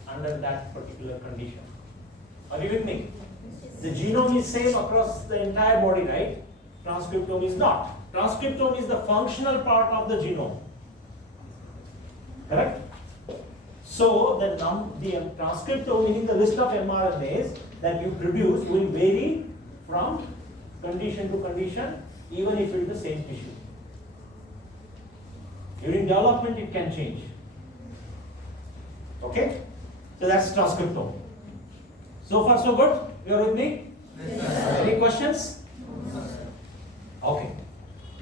under that particular condition. Are you with me? The genome is same across the entire body, right? Transcriptome is not. Transcriptome is the functional part of the genome. Correct? So the transcriptome, meaning the list of mRNAs that you produce, will vary from condition to condition, even if it is the same tissue. During development, it can change. Okay? So that's transcriptome. So far, so good? You are with me? Yes. Any questions? Okay.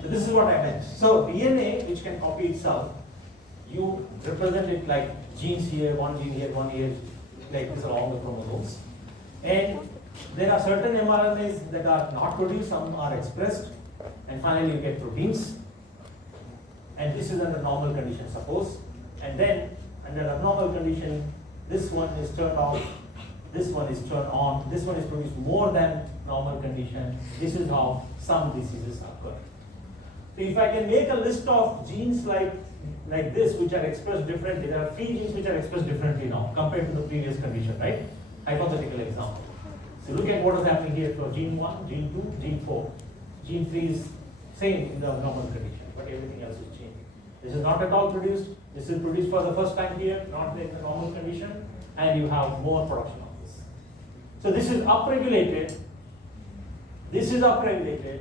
So this is what I meant. So DNA, which can copy itself, you represent it like genes here, one gene here, one here, like this along the chromosomes. And there are certain mRNAs that are not produced, some are expressed, and finally you get proteins. And this is under normal condition, suppose. And then under abnormal condition, this one is turned off, this one is turned on, this one is produced more than normal condition. This is how some diseases occur. So if I can make a list of genes like this, which are expressed differently, there are 3 genes which are expressed differently now compared to the previous condition, right? Hypothetical example. So look at what is happening here for gene 1, gene 2, gene 4. Gene 3 is same in the normal condition, but everything else is changing. This is not at all produced. This is produced for the first time here, not in the normal condition, and you have more production of this. So this is upregulated. This is upregulated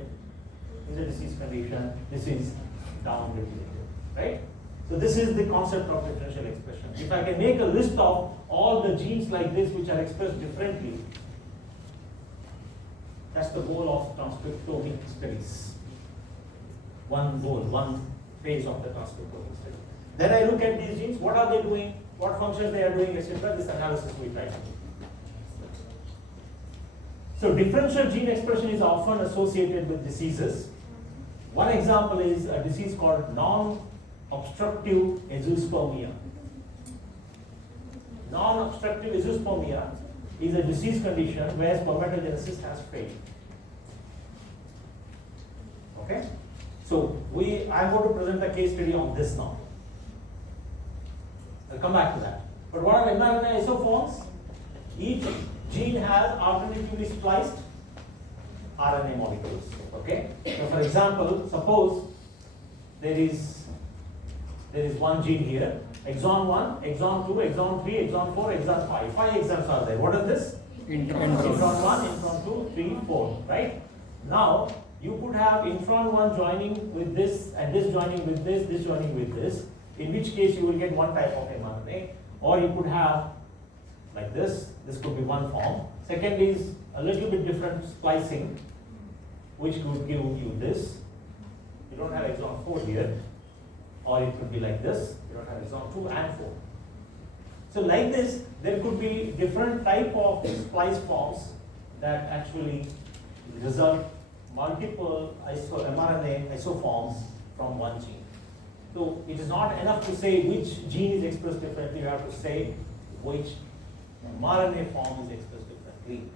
in the disease condition. This is downregulated, right? So this is the concept of differential expression. If I can make a list of all the genes like this which are expressed differently, that's the goal of transcriptomic studies. One goal, one phase of the transcriptomic study. Then I look at these genes, what are they doing, what functions they are doing, etc. This analysis we try to do. So differential gene expression is often associated with diseases. One example is a disease called non-obstructive azoospermia. Non-obstructive azoospermia is a disease condition where spermatogenesis has failed. Okay? So I'm going to present a case study on this now. I'll come back to that. But what are mRNA isoforms? Each gene has alternatively spliced RNA molecules. Okay? So for example, suppose there is one gene here, exon 1, exon 2, exon 3, exon 4, exon 5. 5 exons are there. What is this? Intron 1, intron 2, 3, 4, right? Now, you could have intron 1 joining with this, and this joining with this joining with this, in which case you will get one type of mRNA, or you could have like this could be one form. Second is a little bit different splicing, which could give you this. You don't have exon 4 here, or it could be like this. You don't have exon 2 and 4. So like this, there could be different type of splice forms that actually result multiple mRNA isoforms from one gene. So it is not enough to say which gene is expressed differently. You have to say which mRNA form is expressed differently.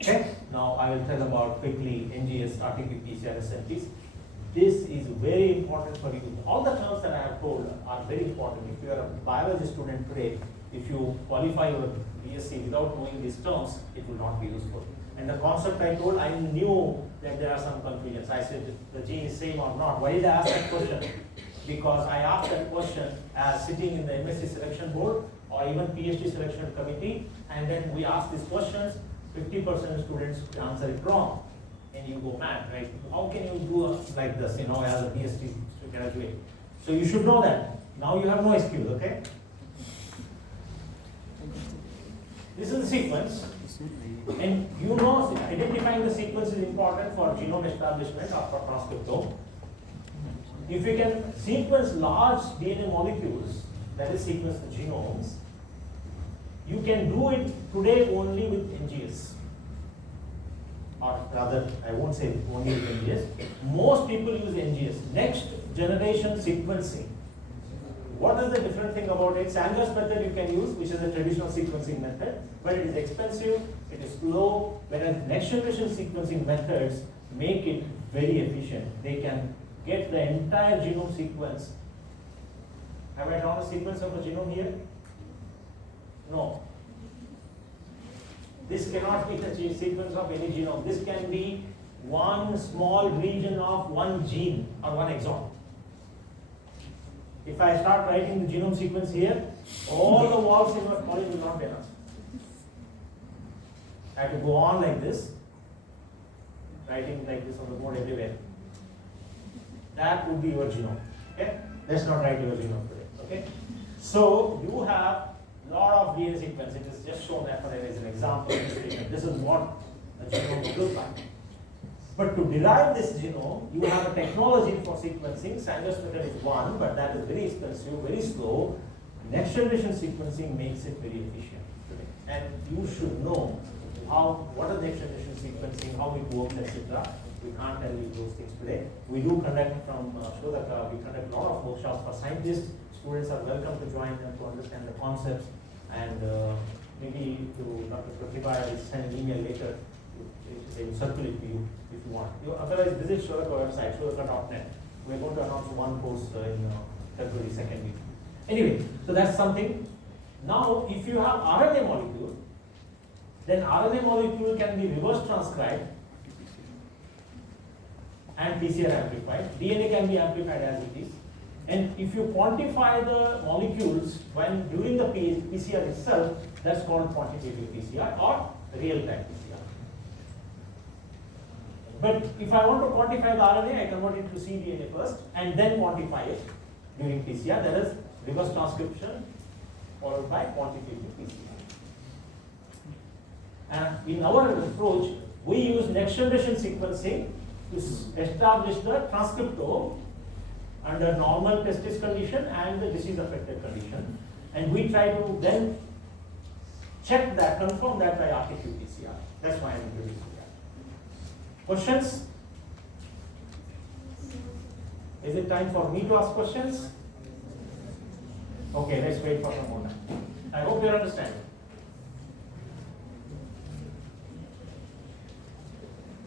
Okay. Now I will tell about quickly NGS, RT-PCR, PCR, SNPs. This is very important for you. All the terms that I have told are very important. If you are a biology student today, if you qualify your BSc without knowing these terms, it will not be useful. And the concept I told, I knew that there are some confusions. I said the gene is same or not. Why did I ask that question? Because I asked that question as sitting in the MSc selection board or even PhD selection committee, and then we ask these questions. 50% of students answer it wrong, and you go mad, right? How can you do like this, as a PhD graduate? So you should know that. Now you have no excuse, okay? This is the sequence, and identifying the sequence is important for genome establishment or for transcriptome. If we can sequence large DNA molecules, that is sequence the genomes, you can do it today only with NGS. Or rather, I won't say only with NGS. Most people use NGS, next generation sequencing. What is the different thing about it? Sanger method you can use, which is a traditional sequencing method, but it is expensive, it is slow, whereas next generation sequencing methods make it very efficient. They can get the entire genome sequence. Have I drawn a sequence of a genome here? No. This cannot be the sequence of any genome. This can be one small region of one gene or one exon. If I start writing the genome sequence here, all the walls in your college will not be enough. I have to go on like this, writing like this on the board everywhere. That would be your genome. Okay? Let's not write your genome today. Okay? So you have a lot of DNA sequence. It is just shown that as an example. This is what a genome would look like. But to derive this genome, you have a technology for sequencing. Sanger's method is one, but that is very expensive, very slow. Next generation sequencing makes it very efficient today. And you should know what is next generation sequencing, how it works, etc. We can't tell you those things today. We do conduct from Shodhaka, we conduct a lot of workshops for scientists. Students are welcome to join them to understand the concepts. And maybe to Dr. Pratibha, I will send an email later. They will circulate to you if you want. Otherwise, visit Shodhaka website, shodhaka.net. We're going to announce one course in February 2nd week. Anyway, so that's something. Now, if you have RNA molecule, then RNA molecule can be reverse transcribed and PCR amplified. DNA can be amplified as it is. And if you quantify the molecules when during the PCR itself, that's called quantitative PCR or real-time PCR. But if I want to quantify the RNA, I convert it to cDNA first and then quantify it during PCR. That is reverse transcription followed by quantitative PCR. And in our approach, we use next generation sequencing to establish the transcriptome under normal testis condition and the disease affected condition. And we try to then check that, confirm that by RT-qPCR. That's why I'm introducing that. Questions? Is it time for me to ask questions? Okay, let's wait for some more time. I hope you understand.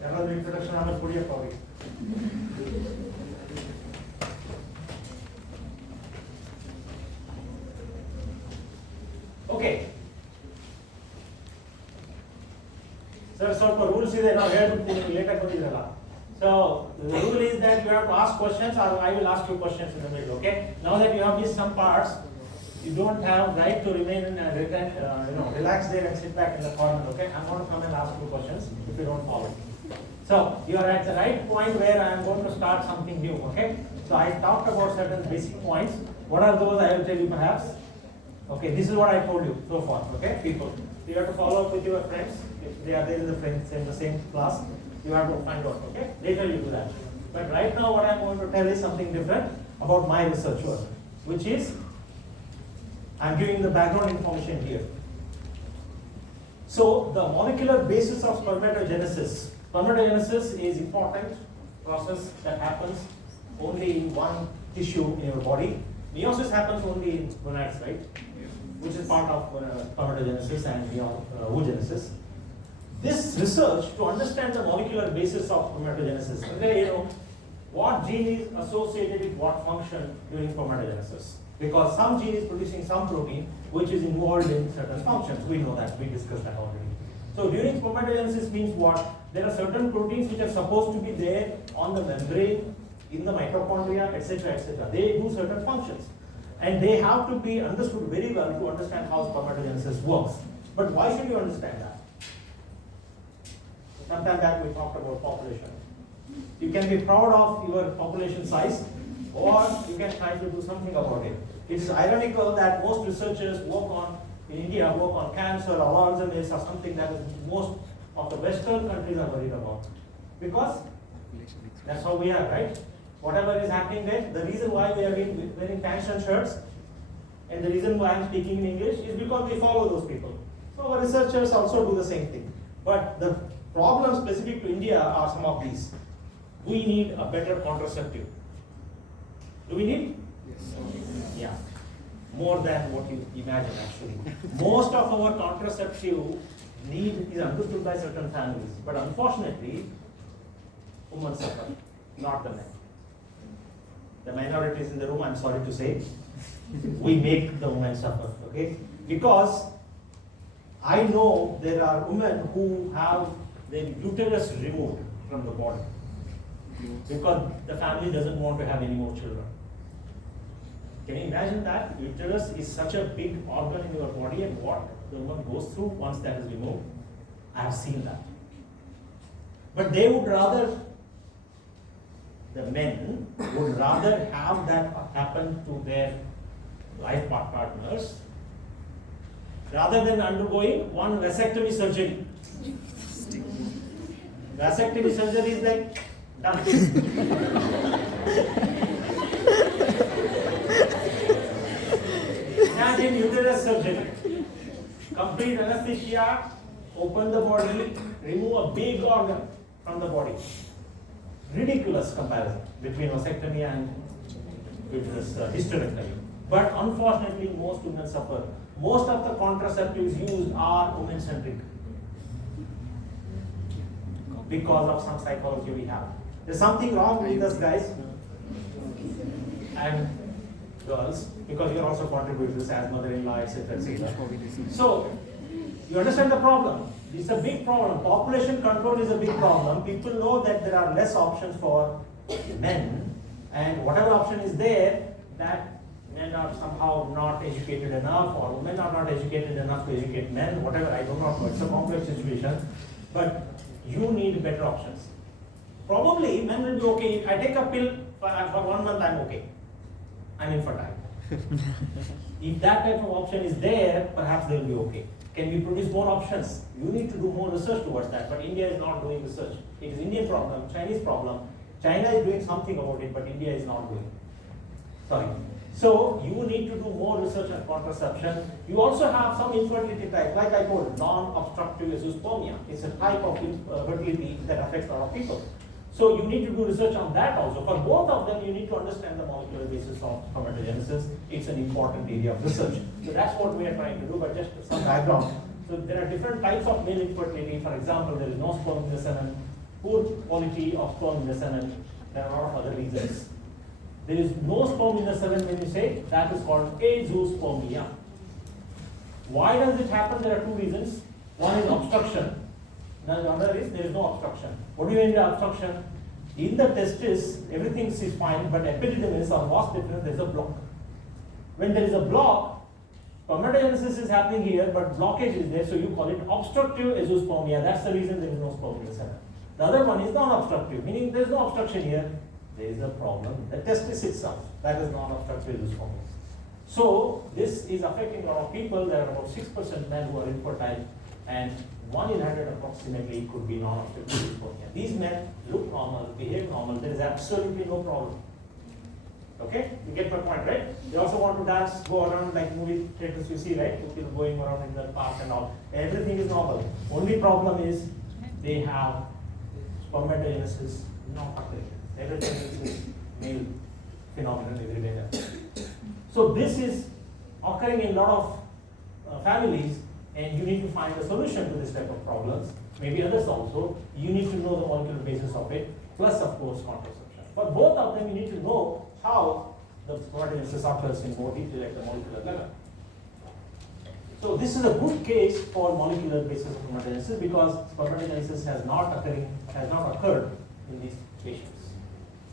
Another introduction, I'm a Korea colleague. Okay. So, ಸ್ವಲ್ಪ rules ಇದೆ ನಾವು ಹೇಳ್ಬಿಡ್ತೀನಿ late ಆಗಿ ಬಂದಿರಲ್ಲ. So the rule is that you have to ask questions or I will ask you questions in the middle, okay? Now that you have missed some parts, you don't have right to remain relax there and sit back in the corner, okay? I'm going to come and ask you questions if you don't follow. So you are at the right point where I am going to start something new, okay? So I talked about certain basic points. What are those? I will tell you perhaps. Okay, this is what I told you so far, okay, people. You have to follow up with your friends. If they are there in the same class, you have to find out, okay? Later you do that. But right now what I am going to tell is something different about my research work, which is, I am giving the background information here. So the molecular basis of spermatogenesis. Spermatogenesis is important process that happens only in one tissue in your body. Meiosis happens only in gonads, right? Which is part of spermatogenesis and oogenesis. This research to understand the molecular basis of spermatogenesis, what gene is associated with what function during spermatogenesis. Because some gene is producing some protein which is involved in certain functions. We know that, we discussed that already. So during spermatogenesis means what? There are certain proteins which are supposed to be there on the membrane, in the mitochondria, etc., etc. They do certain functions. And they have to be understood very well to understand how spermatogenesis works. But why should you understand that? Sometime back we talked about population. You can be proud of your population size, or you can try to do something about it. It is ironical that most researchers in India work on cancer or Alzheimer's or something that is most of the Western countries are worried about. Because that's how we are, right? whatever is happening there. The reason why we are wearing pants and shirts, and the reason why I'm speaking in English is because we follow those people. So our researchers also do the same thing. But the problems specific to India are some of these. We need a better contraceptive. Do we need? Yes. Yeah. More than what you imagine actually. Most of our contraceptive need is understood by certain families. But unfortunately, women suffer, not the men. The minorities in the room, I'm sorry to say, we make the women suffer, okay? Because I know there are women who have their uterus removed from the body because the family doesn't want to have any more children. Can you imagine that? Uterus is such a big organ in your body, and what the woman goes through once that is removed. I have seen that. But they would rather, the men would rather have that happen to their life partners rather than undergoing one vasectomy surgery. Vasectomy surgery is like done. Imagine uterus surgery. Complete anesthesia, open the body, remove a big organ from the body. Ridiculous comparison between vasectomy and uterus hysterectomy. But unfortunately, most women suffer. Most of the contraceptives used are women-centric because of some psychology we have. There's something wrong with us, guys and girls, because you're also contributors as mother-in-law, etc., etc. So, you understand the problem. It's a big problem. Population control is a big problem. People know that there are less options for men, and whatever option is there, that men are somehow not educated enough, or women are not educated enough to educate men, whatever, I do not know. It's a complex situation. But you need better options. Probably men will be okay. If I take a pill for 1 month, I'm okay. I'm infertile. If that type of option is there, perhaps they will be okay. Can we produce more options? You need to do more research towards that, but India is not doing research. It is Indian problem, Chinese problem. China is doing something about it, but India is not doing. Sorry. So you need to do more research on contraception. You also have some infertility type, like I told, non-obstructive azoospermia. It's a type of fertility that affects a lot of people. So you need to do research on that also. For both of them, you need to understand the molecular basis of spermatogenesis. It's an important area of research. So that's what we are trying to do, but just some background. So there are different types of male infertility. For example, there is no sperm in the semen, poor quality of sperm in the semen. There are a lot of other reasons. There is no sperm in the semen when you say, that is called azoospermia. Why does it happen? There are two reasons. One is obstruction. Now the other is there is no obstruction. What do you mean by obstruction? In the testis, everything is fine, but epididymis or vas deferens, there is a block. When there is a block, spermatogenesis is happening here, but blockage is there, so you call it obstructive azoospermia. That's the reason there is no sperm in the semen. The other one is non-obstructive, meaning there is no obstruction here. There is a problem. The testis itself, that is non-obstructive azoospermia. So this is affecting a lot of people. There are about 6% men who are infertile, and 1 in 100 approximately could be non-obstructive azoospermia. These men look normal, behave normal. There is absolutely no problem. Okay, you get my point, right? They also want to dance, go around like movie theaters you see, right? People going around in the park and all. Everything is normal. Only problem is they have spermatogenesis not occurring. Everything is male phenomenon everywhere. So this is occurring in a lot of families, and you need to find a solution to this type of problems. Maybe others also. You need to know the molecular basis of it, plus of course contraception. For both of them, you need to know how the spermatogenesis occurs in more detail at the molecular level. So this is a good case for molecular basis of spermatogenesis because spermatogenesis has not occurred in these patients.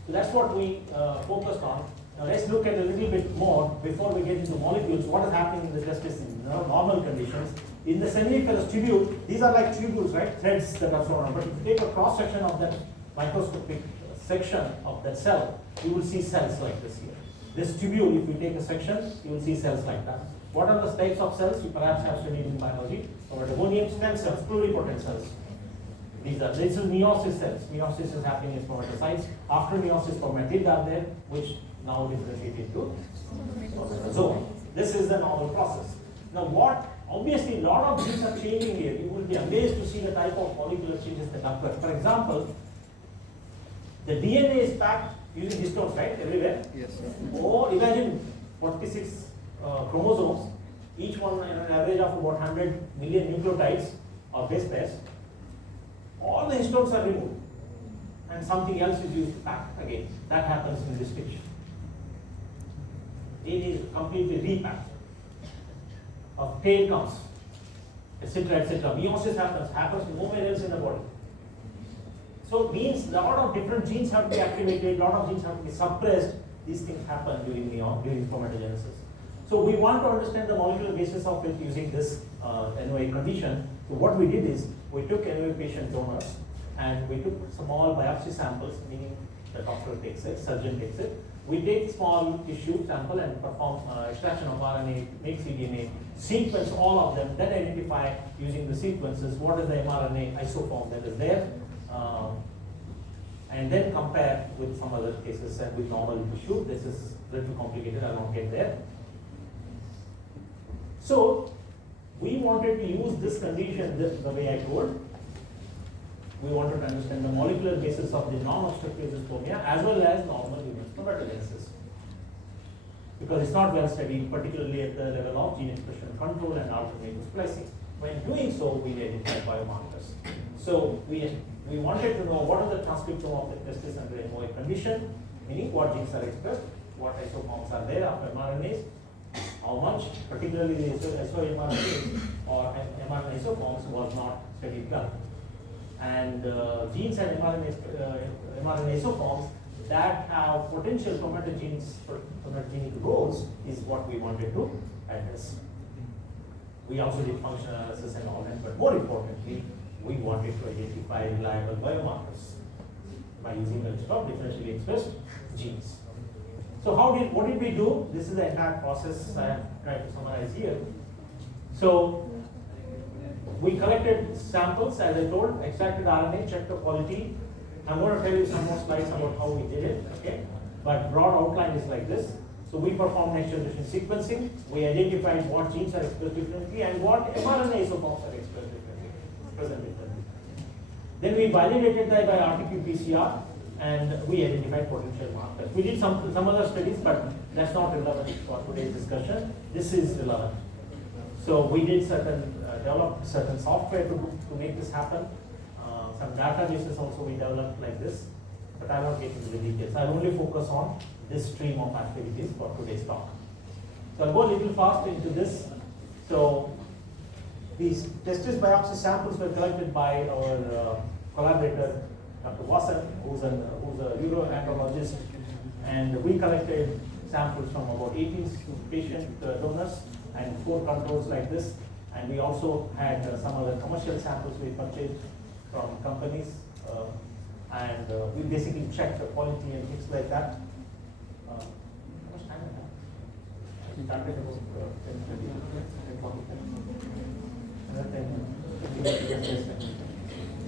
So that's what we focused on. Now let's look at a little bit more before we get into molecules. What is happening in the testis in normal conditions? In the seminiferous tubule, these are like tubules, right? Threads that are thrown on. But if you take a cross section of that microscopic section of that cell, you will see cells like this here. This tubule, if you take a section, you will see cells like that. What are the types of cells? You perhaps have studied in biology. Or the stem cells, pluripotent cells. This is meiosis cells. Meiosis is happening in spermatocytes. After meiosis, spermatid are there, which now differentiate into spermatozoa. This is the normal process. Now obviously a lot of genes are changing here. You will be amazed to see the type of molecular changes that occur. For example, the DNA is packed using histones, right, everywhere? Yes. Or imagine 46 chromosomes, each one an average of about 100 million nucleotides or base pairs. All the histones are removed and something else is used to pack again. That happens in this picture. DNA is completely repacked. A tail comes, etc., etc. Meiosis happens nowhere else in the body. So it means a lot of different genes have to be activated, a lot of genes have to be suppressed. These things happen during spermatogenesis. So we want to understand the molecular basis of it using this NOA condition. So what we did is we took NOA patient donors and we took small biopsy samples, meaning the doctor takes it, surgeon takes it. We take small tissue sample and perform extraction of RNA, make cDNA, sequence all of them, then identify using the sequences what is the mRNA isoform that is there, and then compare with some other cases and with normal tissue. This is a little complicated, I won't get there. So we wanted to use this condition the way I told. We wanted to understand the molecular basis of the non-obstructive azoospermia as well as normal human spermatogenesis. Because it's not well studied, particularly at the level of gene expression control and alternative splicing. When doing so, we identified biomarkers. So we wanted to know what is the transcriptome of the testis under MOA condition, meaning what genes are expressed, what isoforms are there of mRNAs, how much, particularly the iso-mRNAs or mRNA isoforms was not studied well. And genes and mRNA isoforms that have potential chromatogenic roles is what we wanted to address. We also did functional analysis and all that, but more importantly, we wanted to identify reliable biomarkers by using a list of differentially expressed genes. So what did we do? This is the entire process I have tried to summarize here. So we collected samples, as I told, extracted RNA, checked the quality. I'm going to tell you some more slides about how we did it, okay? But broad outline is like this. So we performed next generation sequencing. We identified what genes are expressed differently and what mRNA isoforms are expressed differently. Then we validated that by RT-PCR and we identified potential markers. We did some other studies, but that's not relevant for today's discussion. This is relevant. So we did developed certain software to make this happen. Some databases also we developed like this, but I won't get into the details. I'll only focus on this stream of activities for today's talk. So I'll go a little fast into this. So these testis biopsy samples were collected by our collaborator, Dr. Wasson, who's a uroenterologist, and we collected samples from about 18 patient donors and 4 controls like this. And we also had some other commercial samples we purchased from companies, and we basically checked the quality and things like that. How much time do I have? We started about 10:30.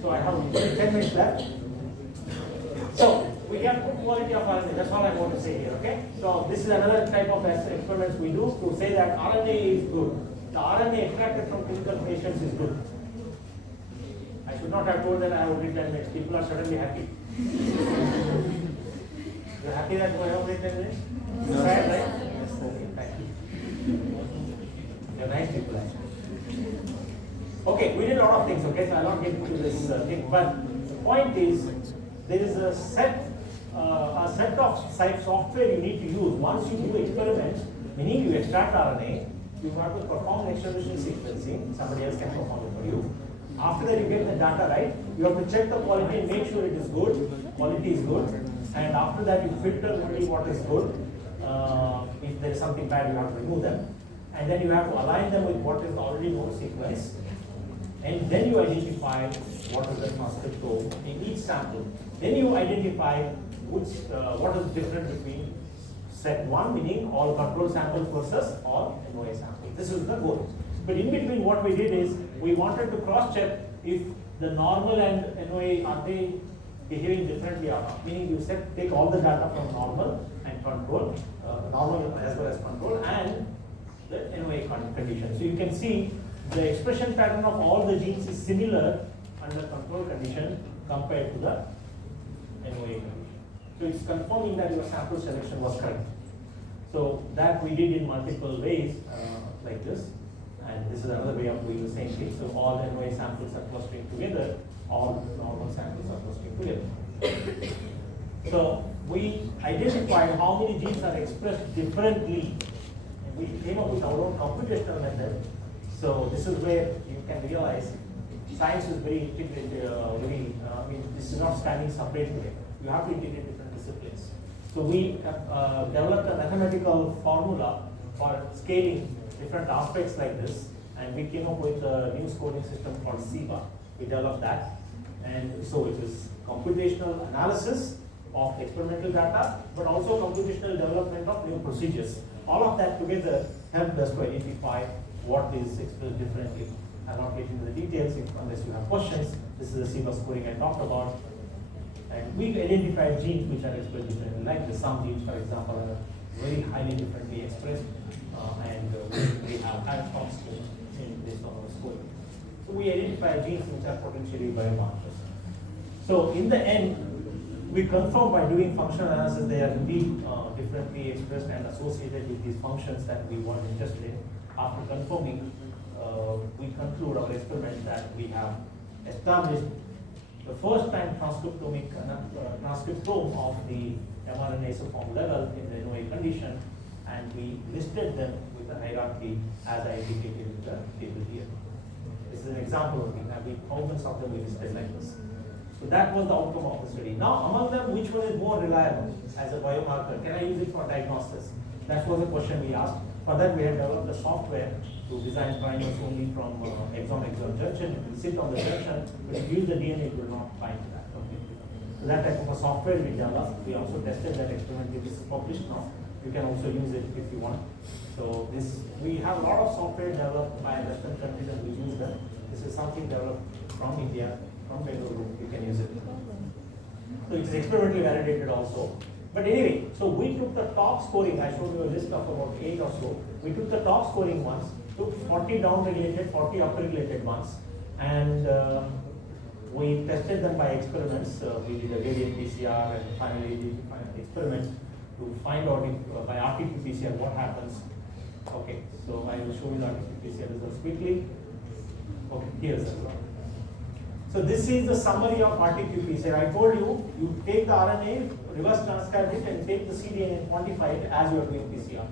So I have 10 minutes left. So we have good quality of RNA. That's all I want to say here. Okay. So this is another type of experiments we do to say that RNA is good. The RNA extracted from clinical patients is good. I should not have told that I have only 10 minutes. People are suddenly happy. You're happy that I have only 10 minutes? No. Right? Yes, okay, thank you. You're nice people, actually. Okay, we did a lot of things, okay? So I'll not get into this thing. But the point is, there is a set of software you need to use. Once you do experiments, meaning you extract RNA, you have to perform next generation sequencing. Somebody else can perform it for you. After that, you get the data right. You have to check the quality and make sure it is good. Quality is good. And after that, you filter only what is good. If there is something bad, you have to remove them. And then you have to align them with what is already known sequence. And then you identify what is the transcriptome in each sample. Then you identify what is different between set 1, meaning all control samples versus all MOA samples. This is the goal. But in between, what we did is we wanted to cross-check if the normal and NOA, are they behaving differently or not? Meaning you said take all the data from normal and control, normal as well as control, and the NOA condition. So you can see the expression pattern of all the genes is similar under control condition compared to the NOA condition. So it's confirming that your sample selection was correct. So that we did in multiple ways like this. And this is another way of doing the same thing. So all the NOA samples are clustering together, all normal samples are clustering together. So we identified how many genes are expressed differently. And we came up with our own computational method. So this is where you can realize science is very integrated, I mean, this is not standing separately. You have to integrate different disciplines. So we developed a mathematical formula for scaling different aspects like this, and we came up with a new scoring system called SIVA. We developed that, and so it is computational analysis of experimental data, but also computational development of new procedures. All of that together helped us to identify what is expressed differently. I'll not get into the details unless you have questions. This is the SIVA scoring I talked about. And we identified genes which are expressed differently, like the some genes, for example, are very highly differently expressed, and we have high top score based on our scoring. So we identify genes which are potentially biomarkers. So in the end, we confirm by doing functional analysis they are indeed differently expressed and associated with these functions that we were interested in. After confirming, we conclude our experiment that we have established the first time transcriptome of the mRNA isoform level in the NOA condition, and we listed them with a hierarchy as I indicated in the table here. This is an example of it. We thousands of them we listed like this. So that was the outcome of the study. Now among them, which one is more reliable as a biomarker? Can I use it for diagnosis? That was the question we asked. For that we have developed a software to design primers only from exon-exon junction. It will sit on the junction, but if you use the DNA, it will not bind to that. Okay. So that type of a software we developed. We also tested that experiment. It is published now. You can also use it if you want. So this, we have a lot of software developed by Western countries and we use them. This is something developed from India, from Bengaluru. You can use it. So it's experimentally validated also. But anyway, so we took the top scoring, I showed you a list of about 8 or so. We took the top scoring ones, took 40 down-regulated, 40 up-regulated ones, and we tested them by experiments. We did a gradient PCR and finally did experiments to find out if, by RT-PCR what happens. Okay, so I will show you the RT-PCR results quickly. Okay, here's the result. So this is the summary of RT-qPCR. I told you, you take the RNA, reverse transcribe it, and take the cDNA and quantify it as you are doing PCR.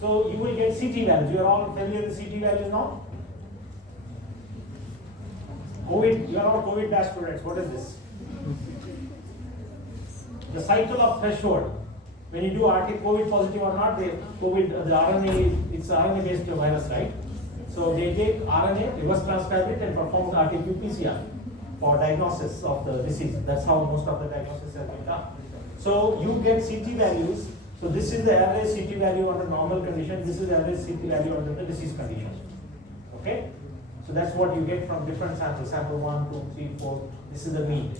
So you will get CT values. You are all familiar with CT values now? COVID, you are all COVID batch students. What is this? The cycle of threshold. When you do RT COVID positive or not, the RNA, it's RNA based virus, right? So they take RNA, reverse transcribe it, and perform RT-qPCR for diagnosis of the disease. That's how most of the diagnosis has been done. So you get CT values. So this is the average CT value under normal condition. This is the average CT value under the disease condition. Okay? So that's what you get from different samples. Sample 1, 2, 3, 4. This is the mean.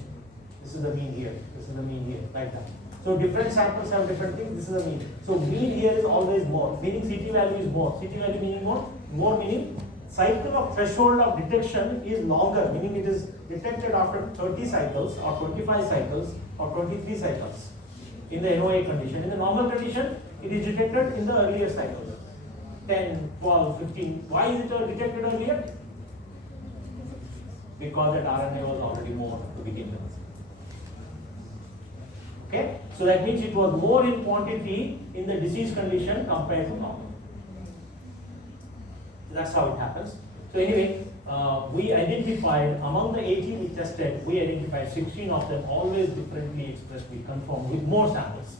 This is the mean here. This is the mean here. Like that. So different samples have different things. This is the mean. So mean here is always more. Meaning CT value is more. CT value meaning more. More meaning cycle of threshold of detection is longer. Meaning it is detected after 30 cycles or 25 cycles or 23 cycles in the NOA condition. In the normal condition, it is detected in the earlier cycles. 10, 12, 15. Why is it detected earlier? Because that RNA was already more to begin with. Okay? So that means it was more in quantity in the disease condition compared to normal. So that's how it happens. So anyway, we identified among the 18 we tested, we identified 16 of them always differently expressed. We confirmed with more samples.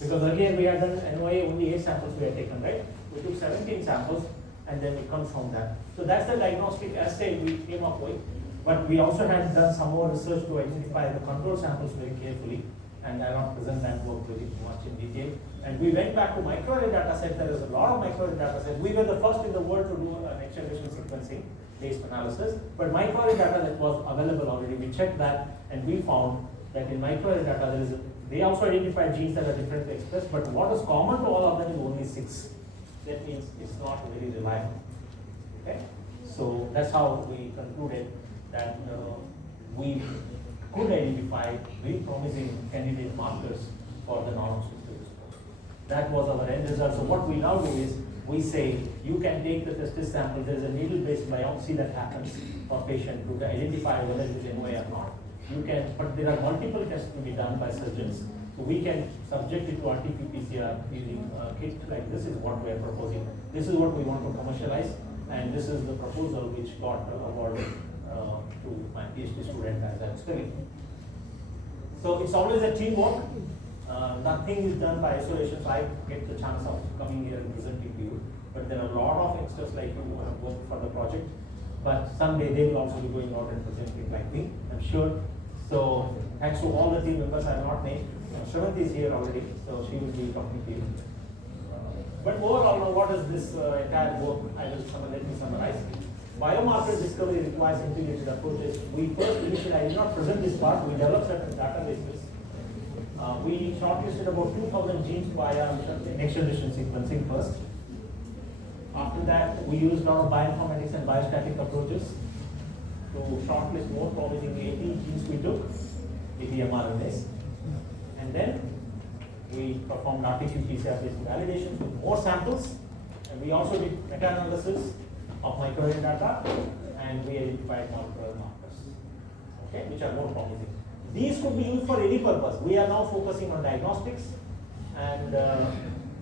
Because earlier we had done NOA, only 8 samples we had taken, right? We took 17 samples and then we confirmed that. So that's the diagnostic assay we came up with. But we also had done some more research to identify the control samples very carefully. and I'll not present that work very much in detail. And we went back to microarray data set. There is a lot of microarray data set. We were the first in the world to do a next generation sequencing based analysis, but microarray data that was available already, we checked that and we found that in microarray data they also identified genes that are differently expressed, but what is common to all of them is only 6. That means it's not very reliable. Okay? So that's how we concluded that we could identify very promising candidate markers for the non-obstructive response. That was our end result. So what we now do is we say you can take the testis sample. There is a needle-based biopsy that happens for patient to identify whether it is NOA or not. You can, but there are multiple tests to be done by surgeons. So we can subject it to RT-PCR using a kit like this is what we are proposing. This is what we want to commercialize, and this is the proposal which got awarded to my PhD student as I was telling. So it's always a teamwork. Nothing is done by isolation. So I get the chance of coming here and presenting to you. But there are a lot of extras like you who have worked for the project. But someday they will also be going out and presenting like me, I'm sure. So thanks to all the team members I have not named. Shravanti is here already, so she will be talking to you. But overall, now what is this entire work? Let me summarize. Biomarker discovery requires integrated approaches. We first initially, I did not present this part, we developed certain databases. We shortlisted about 2,000 genes via next generation sequencing first. After that, we used a lot of bioinformatics and biostatic approaches to shortlist more promising 18 genes we took, 80 mRNAs. And then we performed RT-PCR based validations with more samples. And we also did meta-analysis of microarray data, and we identified molecular markers, okay, which are more promising. These could be used for any purpose. We are now focusing on diagnostics, and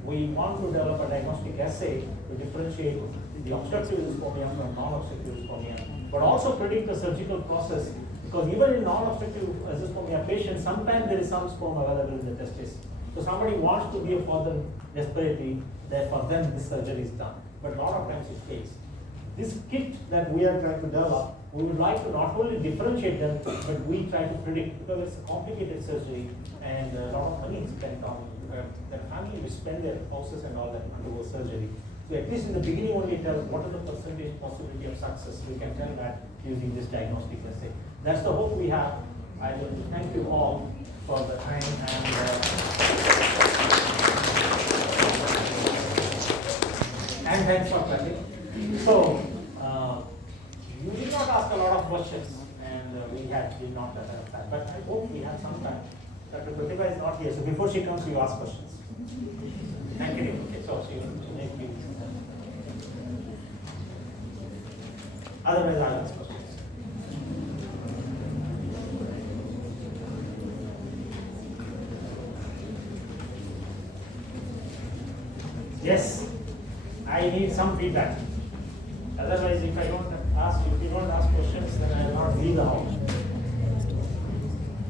we want to develop a diagnostic assay to differentiate the obstructive dysphonia from non-obstructive dysphonia, but also predict the surgical process, because even in non-obstructive dysphonia patients, sometimes there is some sperm available in the testis. So somebody wants to give a father desperately that for them this surgery is done, but a lot of times it fails. This kit that we are trying to develop, we would like to not only differentiate them, but we try to predict, because it's a complicated surgery and a lot of money is spent on the family will spend their houses and all that undergo surgery. So at least in the beginning only tell what is the percentage possibility of success. We can tell that using this diagnostic assay. That's the hope we have. I will thank you all for the time and thanks for coming. So, you did not ask a lot of questions, and we did not have enough time, but I hope we have some time. Dr. Pratibha is not here, so before she comes, you ask questions. Thank you. Okay, so she will make me. Otherwise, I'll ask questions. Yes, I need some feedback. Otherwise, if you don't ask questions,